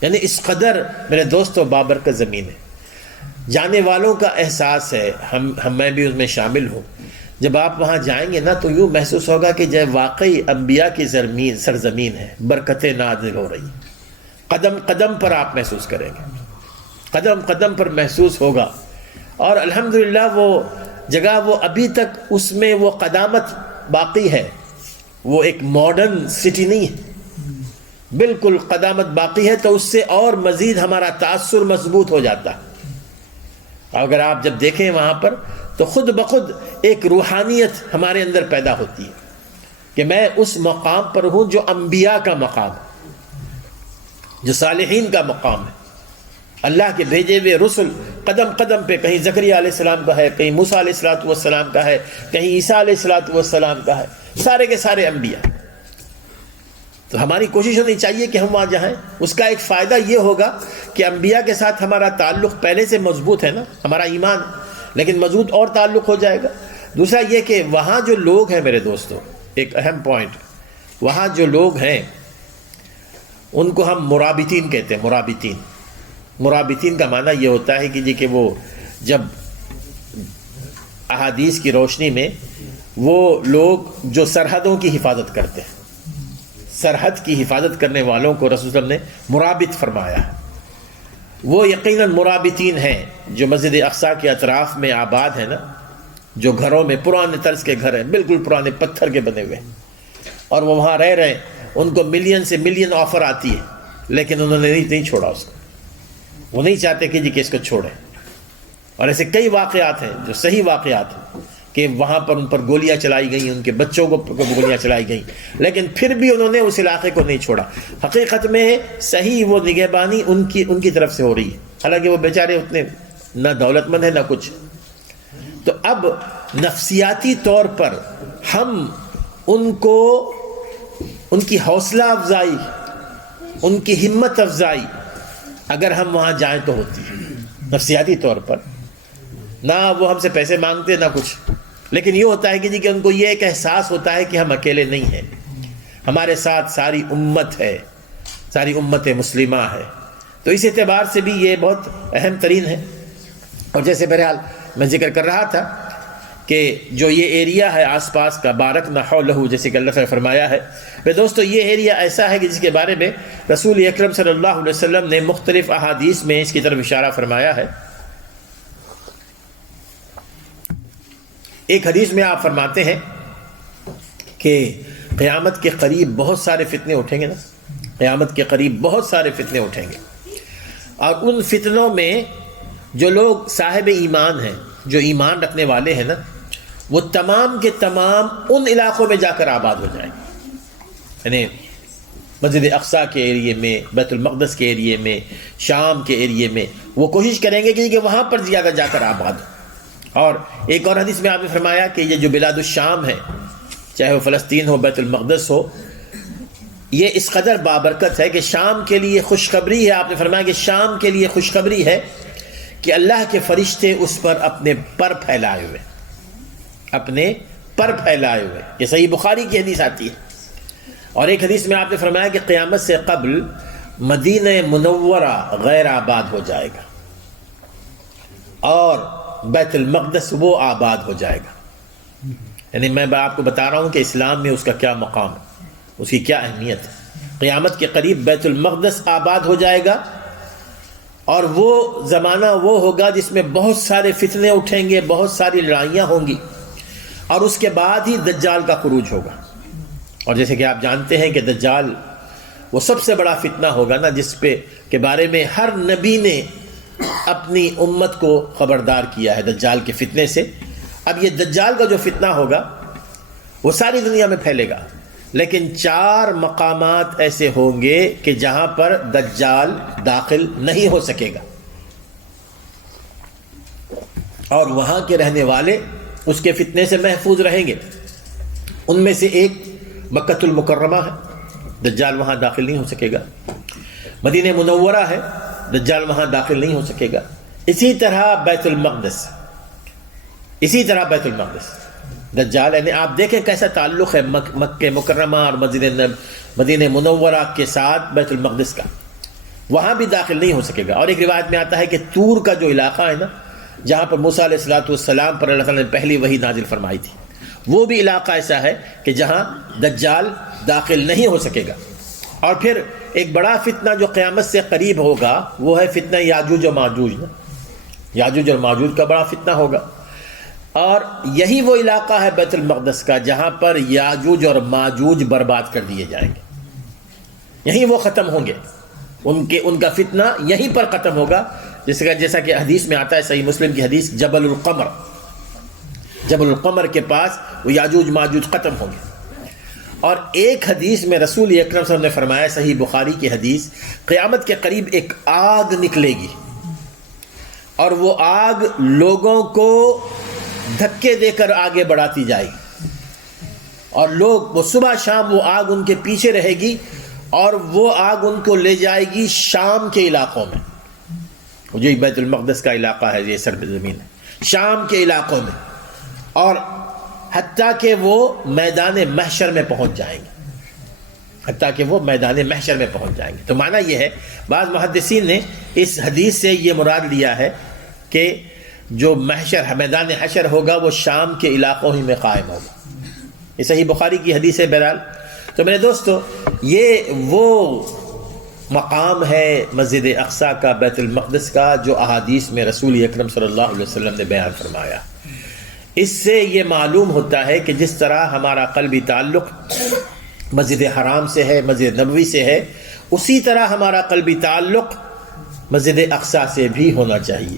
یعنی اس قدر میرے دوستو بابرکت زمین ہے. جانے والوں کا احساس ہے، میں بھی اس میں شامل ہوں، جب آپ وہاں جائیں گے نا تو یوں محسوس ہوگا کہ جب واقعی انبیاء کی سرزمین ہے، برکتیں نازل ہو رہی، قدم قدم پر آپ محسوس کریں گے، قدم قدم پر محسوس ہوگا. اور الحمدللہ وہ جگہ، وہ ابھی تک اس میں وہ قدامت باقی ہے، وہ ایک ماڈرن سٹی نہیں ہے، بالکل قدامت باقی ہے. تو اس سے اور مزید ہمارا تاثر مضبوط ہو جاتا ہے. اگر آپ جب دیکھیں وہاں پر تو خود بخود ایک روحانیت ہمارے اندر پیدا ہوتی ہے کہ میں اس مقام پر ہوں جو انبیاء کا مقام ہے، جو صالحین کا مقام ہے. اللہ کے بھیجے ہوئے رسل قدم قدم پہ، کہیں زکریا علیہ السلام کا ہے، کہیں موسیٰ علیہ السلام کا ہے، کہیں عیسیٰ علیہ السلام کا ہے، سارے کے سارے انبیاء. تو ہماری کوشش ہونی چاہیے کہ ہم وہاں جائیں. اس کا ایک فائدہ یہ ہوگا کہ انبیاء کے ساتھ ہمارا تعلق پہلے سے مضبوط ہے نا، ہمارا ایمان، لیکن مضبوط اور تعلق ہو جائے گا. دوسرا یہ کہ وہاں جو لوگ ہیں میرے دوستوں، ایک اہم پوائنٹ، وہاں جو لوگ ہیں ان کو ہم مرابطین کہتے ہیں. مرابطین کا معنی یہ ہوتا ہے کہ جی کہ وہ جب احادیث کی روشنی میں وہ لوگ جو سرحدوں کی حفاظت کرتے ہیں، سرحد کی حفاظت کرنے والوں کو رسول اللہ نے مرابط فرمایا ہے. وہ یقیناً مرابطین ہیں جو مسجد اقصیٰ کے اطراف میں آباد ہیں نا، جو گھروں میں پرانے طرز کے گھر ہیں، بالکل پرانے پتھر کے بنے ہوئے، اور وہ وہاں رہ رہے ہیں. ان کو ملین سے ملین آفر آتی ہے، لیکن انہوں نے نہیں چھوڑا اس کو. وہ نہیں چاہتے کہ جی کہ اس کو چھوڑیں. اور ایسے کئی واقعات ہیں جو صحیح واقعات ہیں کہ وہاں پر ان پر گولیاں چلائی گئیں، ان کے بچوں کو گولیاں چلائی گئیں، لیکن پھر بھی انہوں نے اس علاقے کو نہیں چھوڑا. حقیقت میں صحیح وہ نگہبانی ان کی طرف سے ہو رہی ہے، حالانکہ وہ بیچارے اتنے نہ دولت مند ہیں نہ کچھ. تو اب نفسیاتی طور پر ہم ان کو، ان کی حوصلہ افزائی، ان کی ہمت افزائی اگر ہم وہاں جائیں تو ہوتی ہے. نفسیاتی طور پر نہ وہ ہم سے پیسے مانگتے نہ کچھ، لیکن یہ ہوتا ہے کہ جی کہ ان کو یہ ایک احساس ہوتا ہے کہ ہم اکیلے نہیں ہیں، ہمارے ساتھ ساری امت ہے، ساری امت مسلمہ ہے. تو اس اعتبار سے بھی یہ بہت اہم ترین ہے. اور جیسے بہرحال میں ذکر کر رہا تھا کہ جو یہ ایریا ہے آس پاس کا، بارکنا حولہ، جیسے کہ اللہ نے فرمایا ہے. میرے دوستو یہ ایریا ایسا ہے کہ جس کے بارے میں رسول اکرم صلی اللہ علیہ وسلم نے مختلف احادیث میں اس کی طرف اشارہ فرمایا ہے. ایک حدیث میں آپ فرماتے ہیں کہ قیامت کے قریب بہت سارے فتنے اٹھیں گے نا، قیامت کے قریب بہت سارے فتنے اٹھیں گے، اور ان فتنوں میں جو لوگ صاحب ایمان ہیں، جو ایمان رکھنے والے ہیں نا، وہ تمام کے تمام ان علاقوں میں جا کر آباد ہو جائیں گے. یعنی مسجد اقصیٰ کے ایریے میں، بیت المقدس کے ایریے میں، شام کے ایریے میں وہ کوشش کریں گے کہ وہاں پر زیادہ جا کر آباد ہو. اور ایک اور حدیث میں آپ نے فرمایا کہ یہ جو بلاد الشام ہے، چاہے وہ فلسطین ہو، بیت المقدس ہو، یہ اس قدر بابرکت ہے کہ شام کے لیے خوشخبری ہے. آپ نے فرمایا کہ شام کے لیے خوشخبری ہے کہ اللہ کے فرشتے اس پر اپنے پر پھیلائے ہوئے، اپنے پر پھیلائے ہوئے. یہ صحیح بخاری کی حدیث آتی ہے. اور ایک حدیث میں آپ نے فرمایا کہ قیامت سے قبل مدینہ منورہ غیر آباد ہو جائے گا، اور بیت المقدس وہ آباد ہو جائے گا. یعنی میں آپ کو بتا رہا ہوں کہ اسلام میں اس کا کیا مقام ہے، اس کی کیا اہمیت ہے. قیامت کے قریب بیت المقدس آباد ہو جائے گا، اور وہ زمانہ وہ ہوگا جس میں بہت سارے فتنے اٹھیں گے، بہت ساری لڑائیاں ہوں گی، اور اس کے بعد ہی دجال کا خروج ہوگا. اور جیسے کہ آپ جانتے ہیں کہ دجال وہ سب سے بڑا فتنہ ہوگا نا، جس پہ کے بارے میں ہر نبی نے اپنی امت کو خبردار کیا ہے دجال کے فتنے سے. اب یہ دجال کا جو فتنہ ہوگا وہ ساری دنیا میں پھیلے گا، لیکن 4 مقامات ایسے ہوں گے کہ جہاں پر دجال داخل نہیں ہو سکے گا، اور وہاں کے رہنے والے اس کے فتنے سے محفوظ رہیں گے. ان میں سے ایک مکہ المکرمہ ہے، دجال وہاں داخل نہیں ہو سکے گا. مدینہ منورہ ہے، دجال وہاں داخل نہیں ہو سکے گا. اسی طرح بیت المقدس، دجال، یعنی آپ دیکھیں کیسا تعلق ہے مکہ مکرمہ اور مدینہ منورہ کے ساتھ بیت المقدس کا. وہاں بھی داخل نہیں ہو سکے گا. اور ایک روایت میں آتا ہے کہ طور کا جو علاقہ ہے نا، جہاں پر موسیٰ علیہ السلام پر اللہ تعالیٰ نے پہلی وحی نازل فرمائی تھی، وہ بھی علاقہ ایسا ہے کہ جہاں دجال داخل نہیں ہو سکے گا. اور پھر ایک بڑا فتنہ جو قیامت سے قریب ہوگا وہ ہے فتنہ یاجوج و ماجوج. یاجوج اور ماجوج کا بڑا فتنہ ہوگا، اور یہی وہ علاقہ ہے بیت المقدس کا جہاں پر یاجوج اور ماجوج برباد کر دیے جائیں گے. یہیں وہ ختم ہوں گے، ان کا فتنہ یہیں پر ختم ہوگا. جیسا کہ حدیث میں آتا ہے، صحیح مسلم کی حدیث، جبل القمر کے پاس وہ یاجوج ماجوج ختم ہوں گے. اور ایک حدیث میں رسول اکرم صلی اللہ علیہ وسلم نے فرمایا، صحیح بخاری کی حدیث، قیامت کے قریب ایک آگ نکلے گی، اور وہ آگ لوگوں کو دھکے دے کر آگے بڑھاتی جائے گی، اور لوگ وہ صبح شام وہ آگ ان کے پیچھے رہے گی، اور وہ آگ ان کو لے جائے گی شام کے علاقوں میں. جو بیت المقدس کا علاقہ ہے، یہ سرزمین ہے، شام کے علاقوں میں، اور حتیٰ کہ وہ میدان محشر میں پہنچ جائیں گے. تو معنی یہ ہے، بعض محدثین نے اس حدیث سے یہ مراد لیا ہے کہ جو میدان حشر ہوگا وہ شام کے علاقوں ہی میں قائم ہوگا. یہ صحیح بخاری کی حدیث ہے. بہرحال تو میرے دوستو، یہ وہ مقام ہے مسجد اقصیٰ کا، بیت المقدس کا، جو احادیث میں رسول اکرم صلی اللہ علیہ وسلم نے بیان فرمایا. اس سے یہ معلوم ہوتا ہے کہ جس طرح ہمارا قلبی تعلق مسجد حرام سے ہے، مسجد نبوی سے ہے، اسی طرح ہمارا قلبی تعلق مسجد اقصیٰ سے بھی ہونا چاہیے.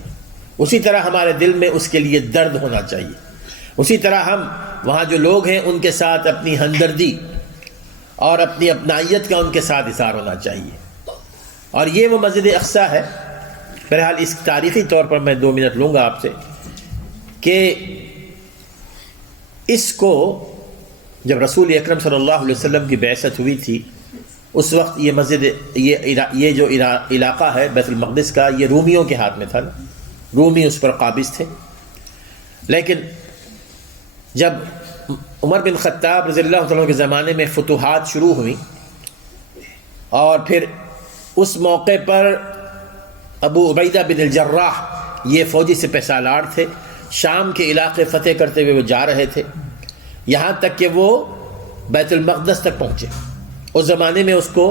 اسی طرح ہمارے دل میں اس کے لیے درد ہونا چاہیے. اسی طرح ہم وہاں جو لوگ ہیں ان کے ساتھ اپنی ہمدردی اور اپنی اپنائیت کا ان کے ساتھ اظہار ہونا چاہیے. اور یہ وہ مسجد اقصیٰ ہے. بہرحال اس تاریخی طور پر میں 2 منٹ لوں گا آپ سے کہ اس کو جب رسول اکرم صلی اللہ علیہ وسلم کی بعثت ہوئی تھی، اس وقت یہ مسجد، یہ جو علاقہ ہے بیت المقدس کا، یہ رومیوں کے ہاتھ میں تھا. رومی اس پر قابض تھے. لیکن جب عمر بن خطاب رضی اللہ عنہ کے زمانے میں فتوحات شروع ہوئی، اور پھر اس موقع پر ابو عبیدہ بن الجراح یہ فوجی سپہ سالار تھے، شام کے علاقے فتح کرتے ہوئے وہ جا رہے تھے، یہاں تک کہ وہ بیت المقدس تک پہنچے. اس زمانے میں اس کو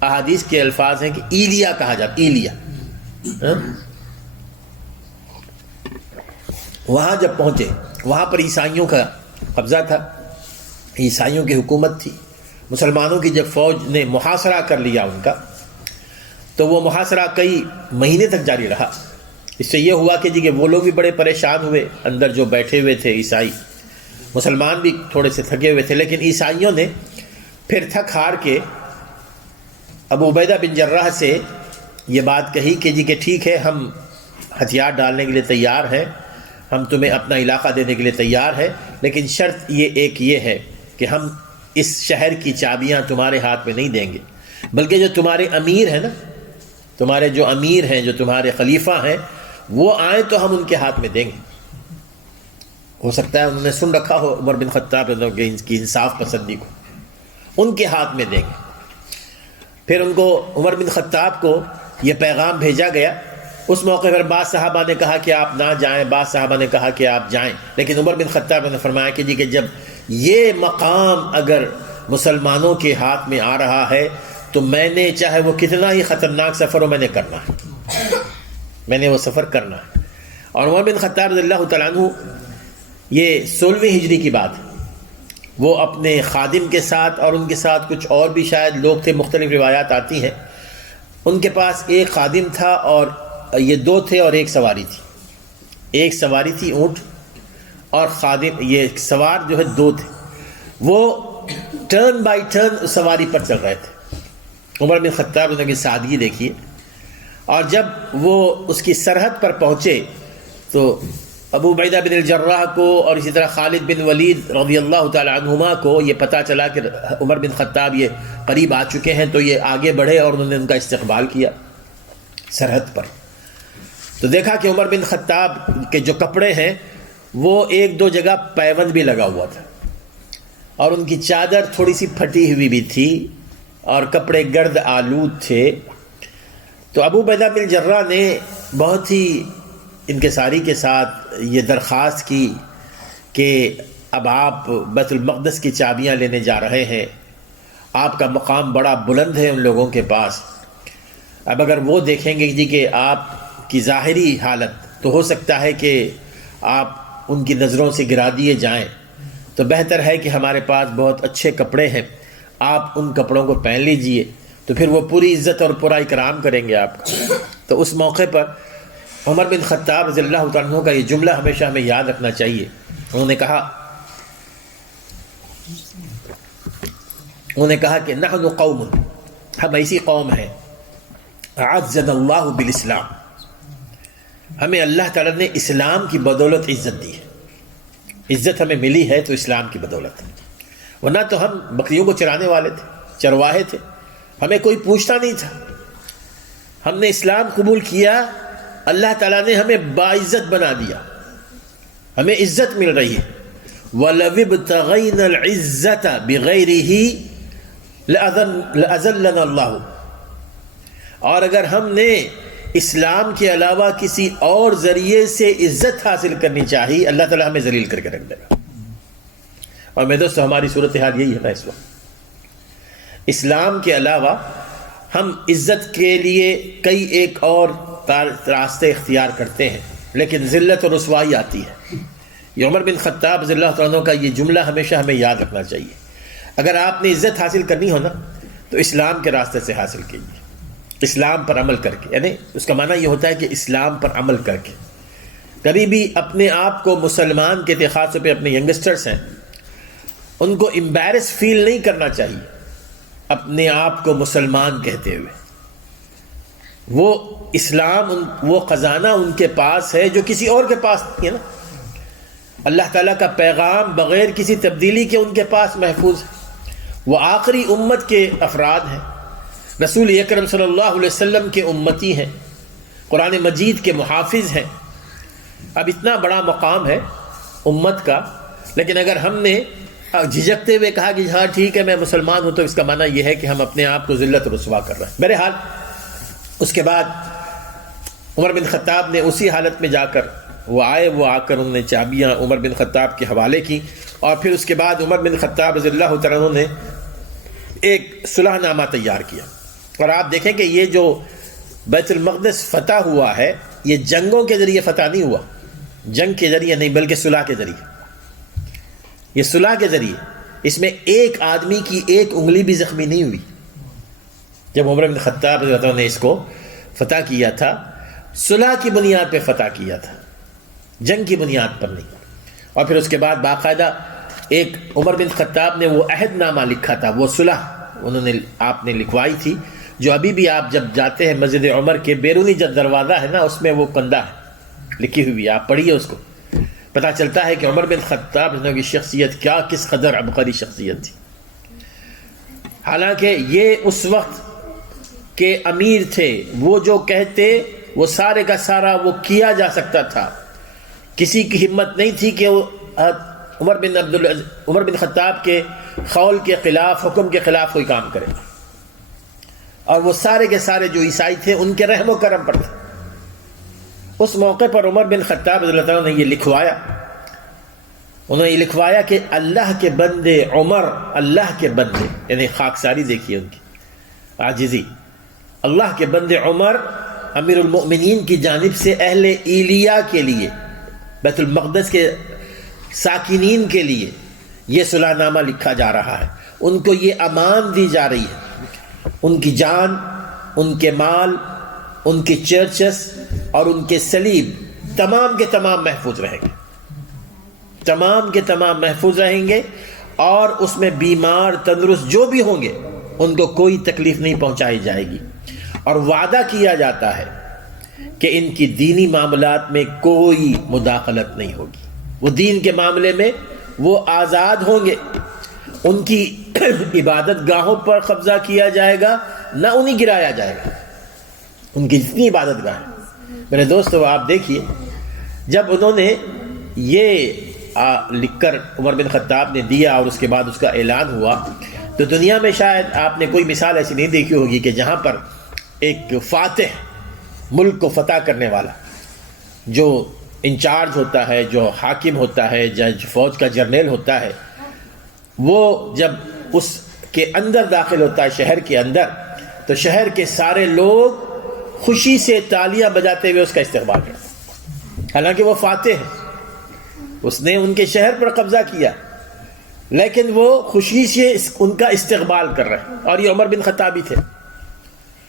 احادیث کے الفاظ ہیں کہ ایلیا کہا جاتا، ایلیا. وہاں جب پہنچے، وہاں پر عیسائیوں کا قبضہ تھا، عیسائیوں کی حکومت تھی. مسلمانوں کی جب فوج نے محاصرہ کر لیا ان کا، تو وہ محاصرہ کئی مہینے تک جاری رہا. اس سے یہ ہوا کہ وہ لوگ بھی بڑے پریشان ہوئے، اندر جو بیٹھے ہوئے تھے عیسائی. مسلمان بھی تھوڑے سے تھکے ہوئے تھے، لیکن عیسائیوں نے پھر تھک ہار کے ابو عبیدہ بن جراح سے یہ بات کہی کہ ٹھیک ہے، ہم ہتھیار ڈالنے کے لیے تیار ہیں، ہم تمہیں اپنا علاقہ دینے کے لیے تیار ہے، لیکن شرط یہ ہے کہ ہم اس شہر کی چابیاں تمہارے ہاتھ میں نہیں دیں گے، بلکہ جو تمہارے امیر ہیں نا، تمہارے جو امیر ہیں، جو تمہارے خلیفہ ہیں، وہ آئیں تو ہم ان کے ہاتھ میں دیں گے. ہو سکتا ہے انہوں نے سن رکھا ہو عمر بن خطاب کی انصاف پسندی کو، ان کے ہاتھ میں دیں گے. پھر ان کو، عمر بن خطاب کو یہ پیغام بھیجا گیا اس موقع پر بعض صحابہ نے کہا کہ آپ نہ جائیں، بعض صحابہ نے کہا کہ آپ جائیں، لیکن عمر بن خطاب نے فرمایا کہ جی کہ جب یہ مقام اگر مسلمانوں کے ہاتھ میں آ رہا ہے تو میں نے چاہے وہ کتنا ہی خطرناک سفر ہو، میں نے کرنا ہے، میں نے وہ سفر کرنا ہے۔ اور عمر بن خطاب رضی اللہ تعالیٰ عنہ، یہ 16ویں ہجری کی بات ہے، وہ اپنے خادم کے ساتھ اور ان کے ساتھ کچھ اور بھی شاید لوگ تھے، مختلف روایات آتی ہیں، ان کے پاس ایک خادم تھا اور یہ 2 تھے اور ایک سواری تھی، ایک سواری تھی اونٹ اور خادم، یہ سوار جو ہے 2 تھے، وہ ٹرن بائی ٹرن سواری پر چل رہے تھے۔ عمر بن خطاب نے کی سادگی دیکھیے، اور جب وہ اس کی سرحد پر پہنچے تو ابو عبیدہ بن الجراح کو اور اسی طرح خالد بن ولید رضی اللہ تعالی عنہما کو یہ پتہ چلا کہ عمر بن خطاب یہ قریب آ چکے ہیں، تو یہ آگے بڑھے اور انہوں نے ان کا استقبال کیا سرحد پر۔ تو دیکھا کہ عمر بن خطاب کے جو کپڑے ہیں وہ 1-2 جگہ پیوند بھی لگا ہوا تھا، اور ان کی چادر تھوڑی سی پھٹی ہوئی بھی تھی، اور کپڑے گرد آلود تھے۔ تو ابو عبیدہ بن الجراح نے بہت ہی انکساری کے ساتھ یہ درخواست کی کہ اب آپ بیت المقدس کی چابیاں لینے جا رہے ہیں، آپ کا مقام بڑا بلند ہے ان لوگوں کے پاس، اب اگر وہ دیکھیں گے جی کہ آپ کی ظاہری حالت، تو ہو سکتا ہے کہ آپ ان کی نظروں سے گرا دیے جائیں، تو بہتر ہے کہ ہمارے پاس بہت اچھے کپڑے ہیں، آپ ان کپڑوں کو پہن لیجئے، تو پھر وہ پوری عزت اور پورا اکرام کریں گے آپ کا۔ تو اس موقع پر عمر بن خطاب رضی اللہ تعالیٰ عنہ کا یہ جملہ ہمیشہ ہمیں یاد رکھنا چاہیے۔ انہوں نے کہا کہ نحن قوم، ہم ایسی قوم ہیں، اعزنا اللہ بالاسلام، ہمیں اللہ تعالیٰ نے اسلام کی بدولت عزت دی ہے، عزت ہمیں ملی ہے تو اسلام کی بدولت ہے، ورنہ تو ہم بکریوں کو چرانے والے تھے، چرواہے تھے، ہمیں کوئی پوچھتا نہیں تھا۔ ہم نے اسلام قبول کیا، اللہ تعالیٰ نے ہمیں باعزت بنا دیا، ہمیں عزت مل رہی ہے۔ وَلَوِ ابْتَغَيْنَا الْعِزَّةَ بِغَيْرِهِ لَأَذَلَّنَا اللَّهُ، اور اگر ہم نے اسلام کے علاوہ کسی اور ذریعے سے عزت حاصل کرنی چاہیے، اللہ تعالیٰ ہمیں ذلیل کر کے رکھ دے گا۔ اور میرے دوستو، ہماری صورتحال یہی ہے نا اس وقت، اسلام کے علاوہ ہم عزت کے لیے کئی ایک اور راستے اختیار کرتے ہیں، لیکن ذلت اور رسوائی آتی ہے۔ یہ عمر بن خطاب رضی اللہ عنہ کا یہ جملہ ہمیشہ ہمیں یاد رکھنا چاہیے، اگر آپ نے عزت حاصل کرنی ہو نا تو اسلام کے راستے سے حاصل کیجیے، اسلام پر عمل کر کے، یعنی اس کا معنی یہ ہوتا ہے کہ اسلام پر عمل کر کے۔ کبھی بھی اپنے آپ کو مسلمان کہتے ہیں، خاص طور پہ اپنے ینگسٹرز ہیں، ان کو امبیرس فیل نہیں کرنا چاہیے اپنے آپ کو مسلمان کہتے ہوئے۔ وہ اسلام، وہ خزانہ ان کے پاس ہے جو کسی اور کے پاس نہیں ہے نا۔ اللہ تعالیٰ کا پیغام بغیر کسی تبدیلی کے ان کے پاس محفوظ ہے، وہ آخری امت کے افراد ہیں، رسول اکرم صلی اللہ علیہ وسلم کے امتی ہیں، قرآن مجید کے محافظ ہیں۔ اب اتنا بڑا مقام ہے امت کا، لیکن اگر ہم نے جھجکتے ہوئے کہا کہ ہاں ٹھیک ہے میں مسلمان ہوں، تو اس کا معنی یہ ہے کہ ہم اپنے آپ کو ذلت رسوا کر رہے ہیں۔ بہرحال اس کے بعد عمر بن خطاب نے اسی حالت میں جا کر وہ آئے، وہ آ کر انہوں نے چابیاں عمر بن خطاب کے حوالے کی، اور پھر اس کے بعد عمر بن خطاب رضی اللہ تعالیٰ عنہ نے ایک صلح نامہ تیار کیا۔ اور آپ دیکھیں کہ یہ جو بیت المقدس فتح ہوا ہے، یہ جنگوں کے ذریعے فتح نہیں ہوا، جنگ کے ذریعے نہیں بلکہ صلح کے ذریعے، یہ صلح کے ذریعے۔ اس میں ایک آدمی کی ایک انگلی بھی زخمی نہیں ہوئی۔ جب عمر بن خطاب رضی اللہ عنہ نے اس کو فتح کیا تھا، صلح کی بنیاد پہ فتح کیا تھا، جنگ کی بنیاد پر نہیں۔ اور پھر اس کے بعد باقاعدہ ایک عمر بن خطاب نے وہ عہد نامہ لکھا تھا، وہ صلح آپ نے لکھوائی تھی، جو ابھی بھی آپ جب جاتے ہیں مسجد عمر کے بیرونی جب دروازہ ہے نا، اس میں وہ کندہ ہے لکھی ہوئی، آپ پڑھیے اس کو، پتہ چلتا ہے کہ عمر بن خطاب کی شخصیت کیا، کس قدر عبقری شخصیت تھی۔ حالانکہ یہ اس وقت کے امیر تھے، وہ جو کہتے وہ سارے کا سارا وہ کیا جا سکتا تھا، کسی کی ہمت نہیں تھی کہ وہ عمر بن خطاب کے قول کے خلاف، حکم کے خلاف کوئی کام کرے، اور وہ سارے کے سارے جو عیسائی تھے ان کے رحم و کرم پر تھے۔ اس موقع پر عمر بن خطاب رضی اللہ عنہ نے یہ لکھوایا، انہوں نے یہ لکھوایا کہ اللہ کے بندے عمر، اللہ کے بندے، یعنی خاکساری دیکھیے ان کی عاجزی، اللہ کے بندے عمر امیر المؤمنین کی جانب سے اہل ایلیا کے لیے، بیت المقدس کے ساکنین کے لیے یہ صلح نامہ لکھا جا رہا ہے، ان کو یہ امان دی جا رہی ہے، ان کی جان، ان کے مال، ان کی چرچز اور ان کے صلیب تمام کے تمام محفوظ رہیں گے، تمام کے تمام محفوظ رہیں گے، اور اس میں بیمار تندرست جو بھی ہوں گے ان کو کوئی تکلیف نہیں پہنچائی جائے گی، اور وعدہ کیا جاتا ہے کہ ان کی دینی معاملات میں کوئی مداخلت نہیں ہوگی، وہ دین کے معاملے میں وہ آزاد ہوں گے، ان کی عبادت گاہوں پر قبضہ کیا جائے گا نہ انہیں گرایا جائے گا، ان کی جتنی عبادت گاہ ہیں۔ میرے دوستو آپ دیکھیے، جب انہوں نے یہ لکھ کر عمر بن خطاب نے دیا اور اس کے بعد اس کا اعلان ہوا، تو دنیا میں شاید آپ نے کوئی مثال ایسی نہیں دیکھی ہوگی کہ جہاں پر ایک فاتح، ملک کو فتح کرنے والا، جو انچارج ہوتا ہے، جو حاکم ہوتا ہے، جج فوج کا جرنیل ہوتا ہے، وہ جب اس کے اندر داخل ہوتا ہے، شہر کے اندر، تو شہر کے سارے لوگ خوشی سے تالیاں بجاتے ہوئے اس کا استقبال کرتے ہیں، حالانکہ وہ فاتح ہے، اس نے ان کے شہر پر قبضہ کیا، لیکن وہ خوشی سے ان کا استقبال کر رہے ہیں، اور یہ عمر بن خطاب ہی تھے،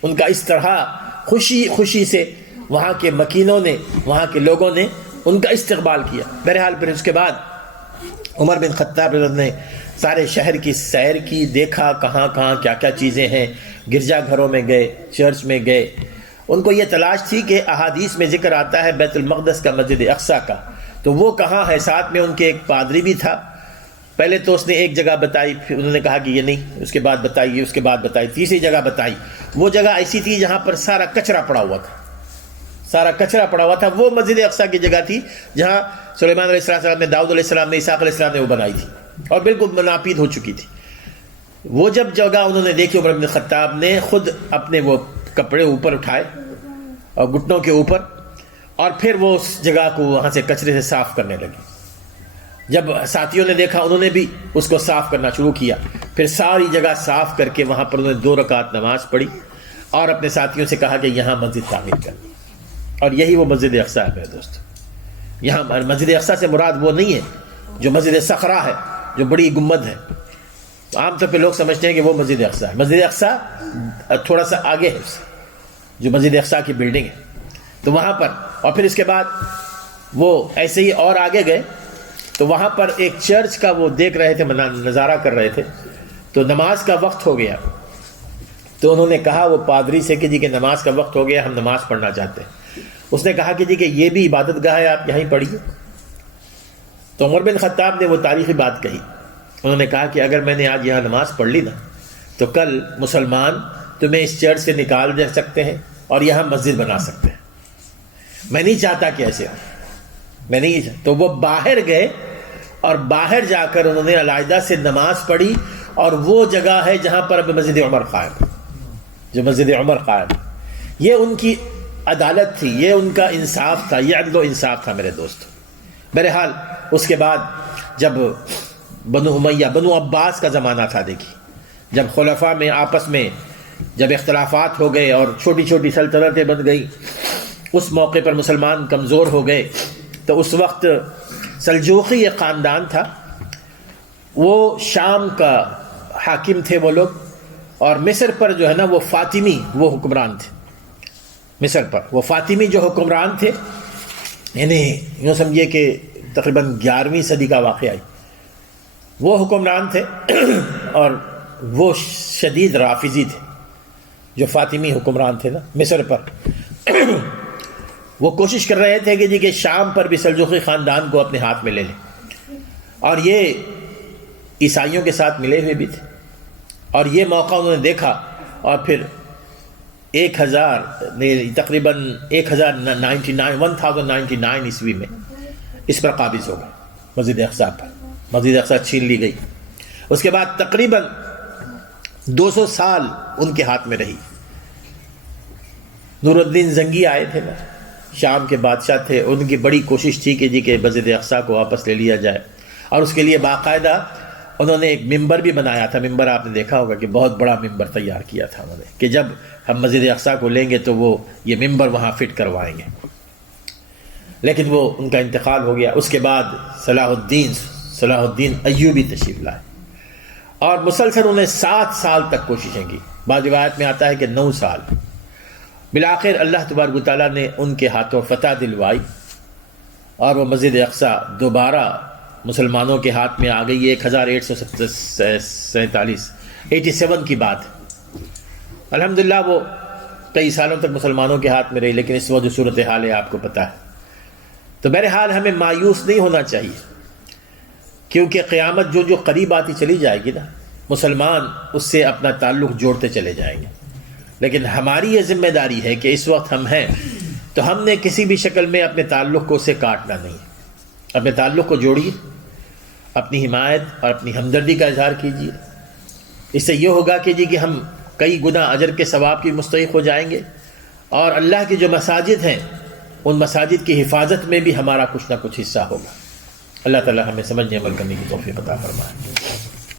ان کا اس طرح خوشی سے وہاں کے مکینوں نے، وہاں کے لوگوں نے ان کا استقبال کیا۔ بہرحال پھر اس کے بعد عمر بن خطاب رضی اللہ عنہ نے سارے شہر کی سیر کی، دیکھا کہاں کہاں کیا کیا چیزیں ہیں، گرجا گھروں میں گئے، چرچ میں گئے، ان کو یہ تلاش تھی کہ احادیث میں ذکر آتا ہے بیت المقدس کا، مسجد اقصیٰ کا، تو وہ کہاں ہے؟ ساتھ میں ان کے ایک پادری بھی تھا، پہلے تو اس نے ایک جگہ بتائی، پھر انہوں نے کہا کہ یہ نہیں، اس کے بعد بتائی، اس کے بعد بتائی، تیسری جگہ بتائی، وہ جگہ ایسی تھی جہاں پر سارا کچرا پڑا ہوا تھا، سارا کچرا پڑا ہوا تھا، وہ مسجد اقصیٰ کی جگہ تھی جہاں سلیمان علیہ السلام نے، داؤد علیہ السلام نے، اسحاق علیہ السلام نے وہ بنائی تھی، اور بالکل ناپید ہو چکی تھی۔ وہ جب جگہ انہوں نے دیکھی، عمر بن خطاب نے خود اپنے وہ کپڑے اوپر اٹھائے اور گھٹنوں کے اوپر، اور پھر وہ اس جگہ کو وہاں سے کچرے سے صاف کرنے لگے۔ جب ساتھیوں نے دیکھا، انہوں نے بھی اس کو صاف کرنا شروع کیا، پھر ساری جگہ صاف کر کے وہاں پر انہوں نے 2 رکعت نماز پڑھی اور اپنے ساتھیوں سے کہا کہ یہاں مسجد تعمیر کرنی، اور یہی وہ مسجد اقصیٰ ہے میرے دوست۔ یہاں مسجد اقصیٰ سے مراد وہ نہیں ہے جو مسجد صخرہ ہے، جو بڑی گنبد ہے، عام طور پہ لوگ سمجھتے ہیں کہ وہ مسجد اقصیٰ ہے۔ مسجد اقصیٰ تھوڑا سا آگے ہے، جو مسجد اقصیٰ کی بلڈنگ ہے، تو وہاں پر، اور پھر اس کے بعد وہ ایسے ہی اور آگے گئے تو وہاں پر ایک چرچ کا وہ دیکھ رہے تھے، نظارہ کر رہے تھے، تو نماز کا وقت ہو گیا، تو انہوں نے کہا وہ پادری سے کہ جی کہ نماز کا وقت ہو گیا، ہم نماز پڑھنا چاہتے ہیں۔ اس نے کہا کہ جی کہ یہ بھی عبادت گاہ ہے، آپ یہیں پڑھیے۔ تو عمر بن خطاب نے وہ تاریخی بات کہی، انہوں نے کہا کہ اگر میں نے آج یہاں نماز پڑھ لی نا، تو کل مسلمان تمہیں اس چرچ سے نکال دے سکتے ہیں اور یہاں مسجد بنا سکتے ہیں، میں نہیں چاہتا کہ ایسے ہو، میں نہیں چاہتا۔ تو وہ باہر گئے اور باہر جا کر انہوں نے علیحدہ سے نماز پڑھی، اور وہ جگہ ہے جہاں پر اب مسجد عمر قائم ہے، جو مسجد عمر قائم ہے۔ یہ ان کی عدالت تھی، یہ ان کا انصاف تھا، یہ عدل و انصاف تھا میرے دوست۔ بہرحال اس کے بعد جب بنو امیہ، بنو عباس کا زمانہ تھا، دیکھیے جب خلفاء میں آپس میں جب اختلافات ہو گئے اور چھوٹی چھوٹی سلطنتیں بن گئی، اس موقع پر مسلمان کمزور ہو گئے، تو اس وقت سلجوقی ایک خاندان تھا، وہ شام کا حاکم تھے وہ لوگ، اور مصر پر جو ہے نا وہ فاطمی وہ حکمران تھے، مصر پر وہ فاطمی جو حکمران تھے، یعنی یوں سمجھیے کہ تقریباً 11ویں صدی کا واقعہ ہے، وہ حکمران تھے، اور وہ شدید رافضی تھے، جو فاطمی حکمران تھے نا مصر پر۔ وہ کوشش کر رہے تھے کہ جی کہ شام پر بھی سلجوقی خاندان کو اپنے ہاتھ میں لے لیں، اور یہ عیسائیوں کے ساتھ ملے ہوئے بھی تھے، اور یہ موقع انہوں نے دیکھا، اور پھر 1099 عیسوی میں اس پر قابض ہو گئے، مسجد اقصیٰ پر، مسجد اقصیٰ چھین لی گئی۔ اس کے بعد تقریباً 200 سال ان کے ہاتھ میں رہی۔ نور الدین زنگی آئے تھے نا، شام کے بادشاہ تھے، ان کی بڑی کوشش تھی کہ کہ مسجد اقصیٰ کو واپس لے لیا جائے، اور اس کے لیے باقاعدہ انہوں نے ایک ممبر بھی بنایا تھا۔ ممبر آپ نے دیکھا ہوگا کہ بہت بڑا ممبر تیار کیا تھا انہوں نے کہ جب ہم مسجد اقصیٰ کو لیں گے تو وہ یہ ممبر وہاں فٹ کروائیں گے، لیکن وہ ان کا انتقال ہو گیا۔ اس کے بعد صلاح الدین ایوبی تشریف لائے، اور مسلسل انہوں نے 7 سال تک کوششیں کی، بعض روایت میں آتا ہے کہ 9 سال۔ بالآخر اللہ تبارک و تعالیٰ نے ان کے ہاتھوں فتح دلوائی، اور وہ مسجد اقصیٰ دوبارہ مسلمانوں کے ہاتھ میں آ گئی۔ 1887 کی بات ہے۔ الحمدللہ وہ کئی سالوں تک مسلمانوں کے ہاتھ میں رہی، لیکن اس وقت جو صورتحال ہے آپ کو پتہ ہے۔ تو بہرحال ہمیں مایوس نہیں ہونا چاہیے، کیونکہ قیامت جو قریب آتی چلی جائے گی نا، مسلمان اس سے اپنا تعلق جوڑتے چلے جائیں گے، لیکن ہماری یہ ذمہ داری ہے کہ اس وقت ہم ہیں تو ہم نے کسی بھی شکل میں اپنے تعلق کو اس سے کاٹنا نہیں، اپنے تعلق کو جوڑیے، اپنی حمایت اور اپنی ہمدردی کا اظہار کیجیے۔ اس سے یہ ہوگا کہ ہم کئی گنا اجر کے ثواب کی مستحق ہو جائیں گے، اور اللہ کی جو مساجد ہیں ان مساجد کی حفاظت میں بھی ہمارا کچھ نہ کچھ حصہ ہوگا۔ اللہ تعالی ہمیں سمجھنے عمل کرنے کی توفیق عطا فرمائے۔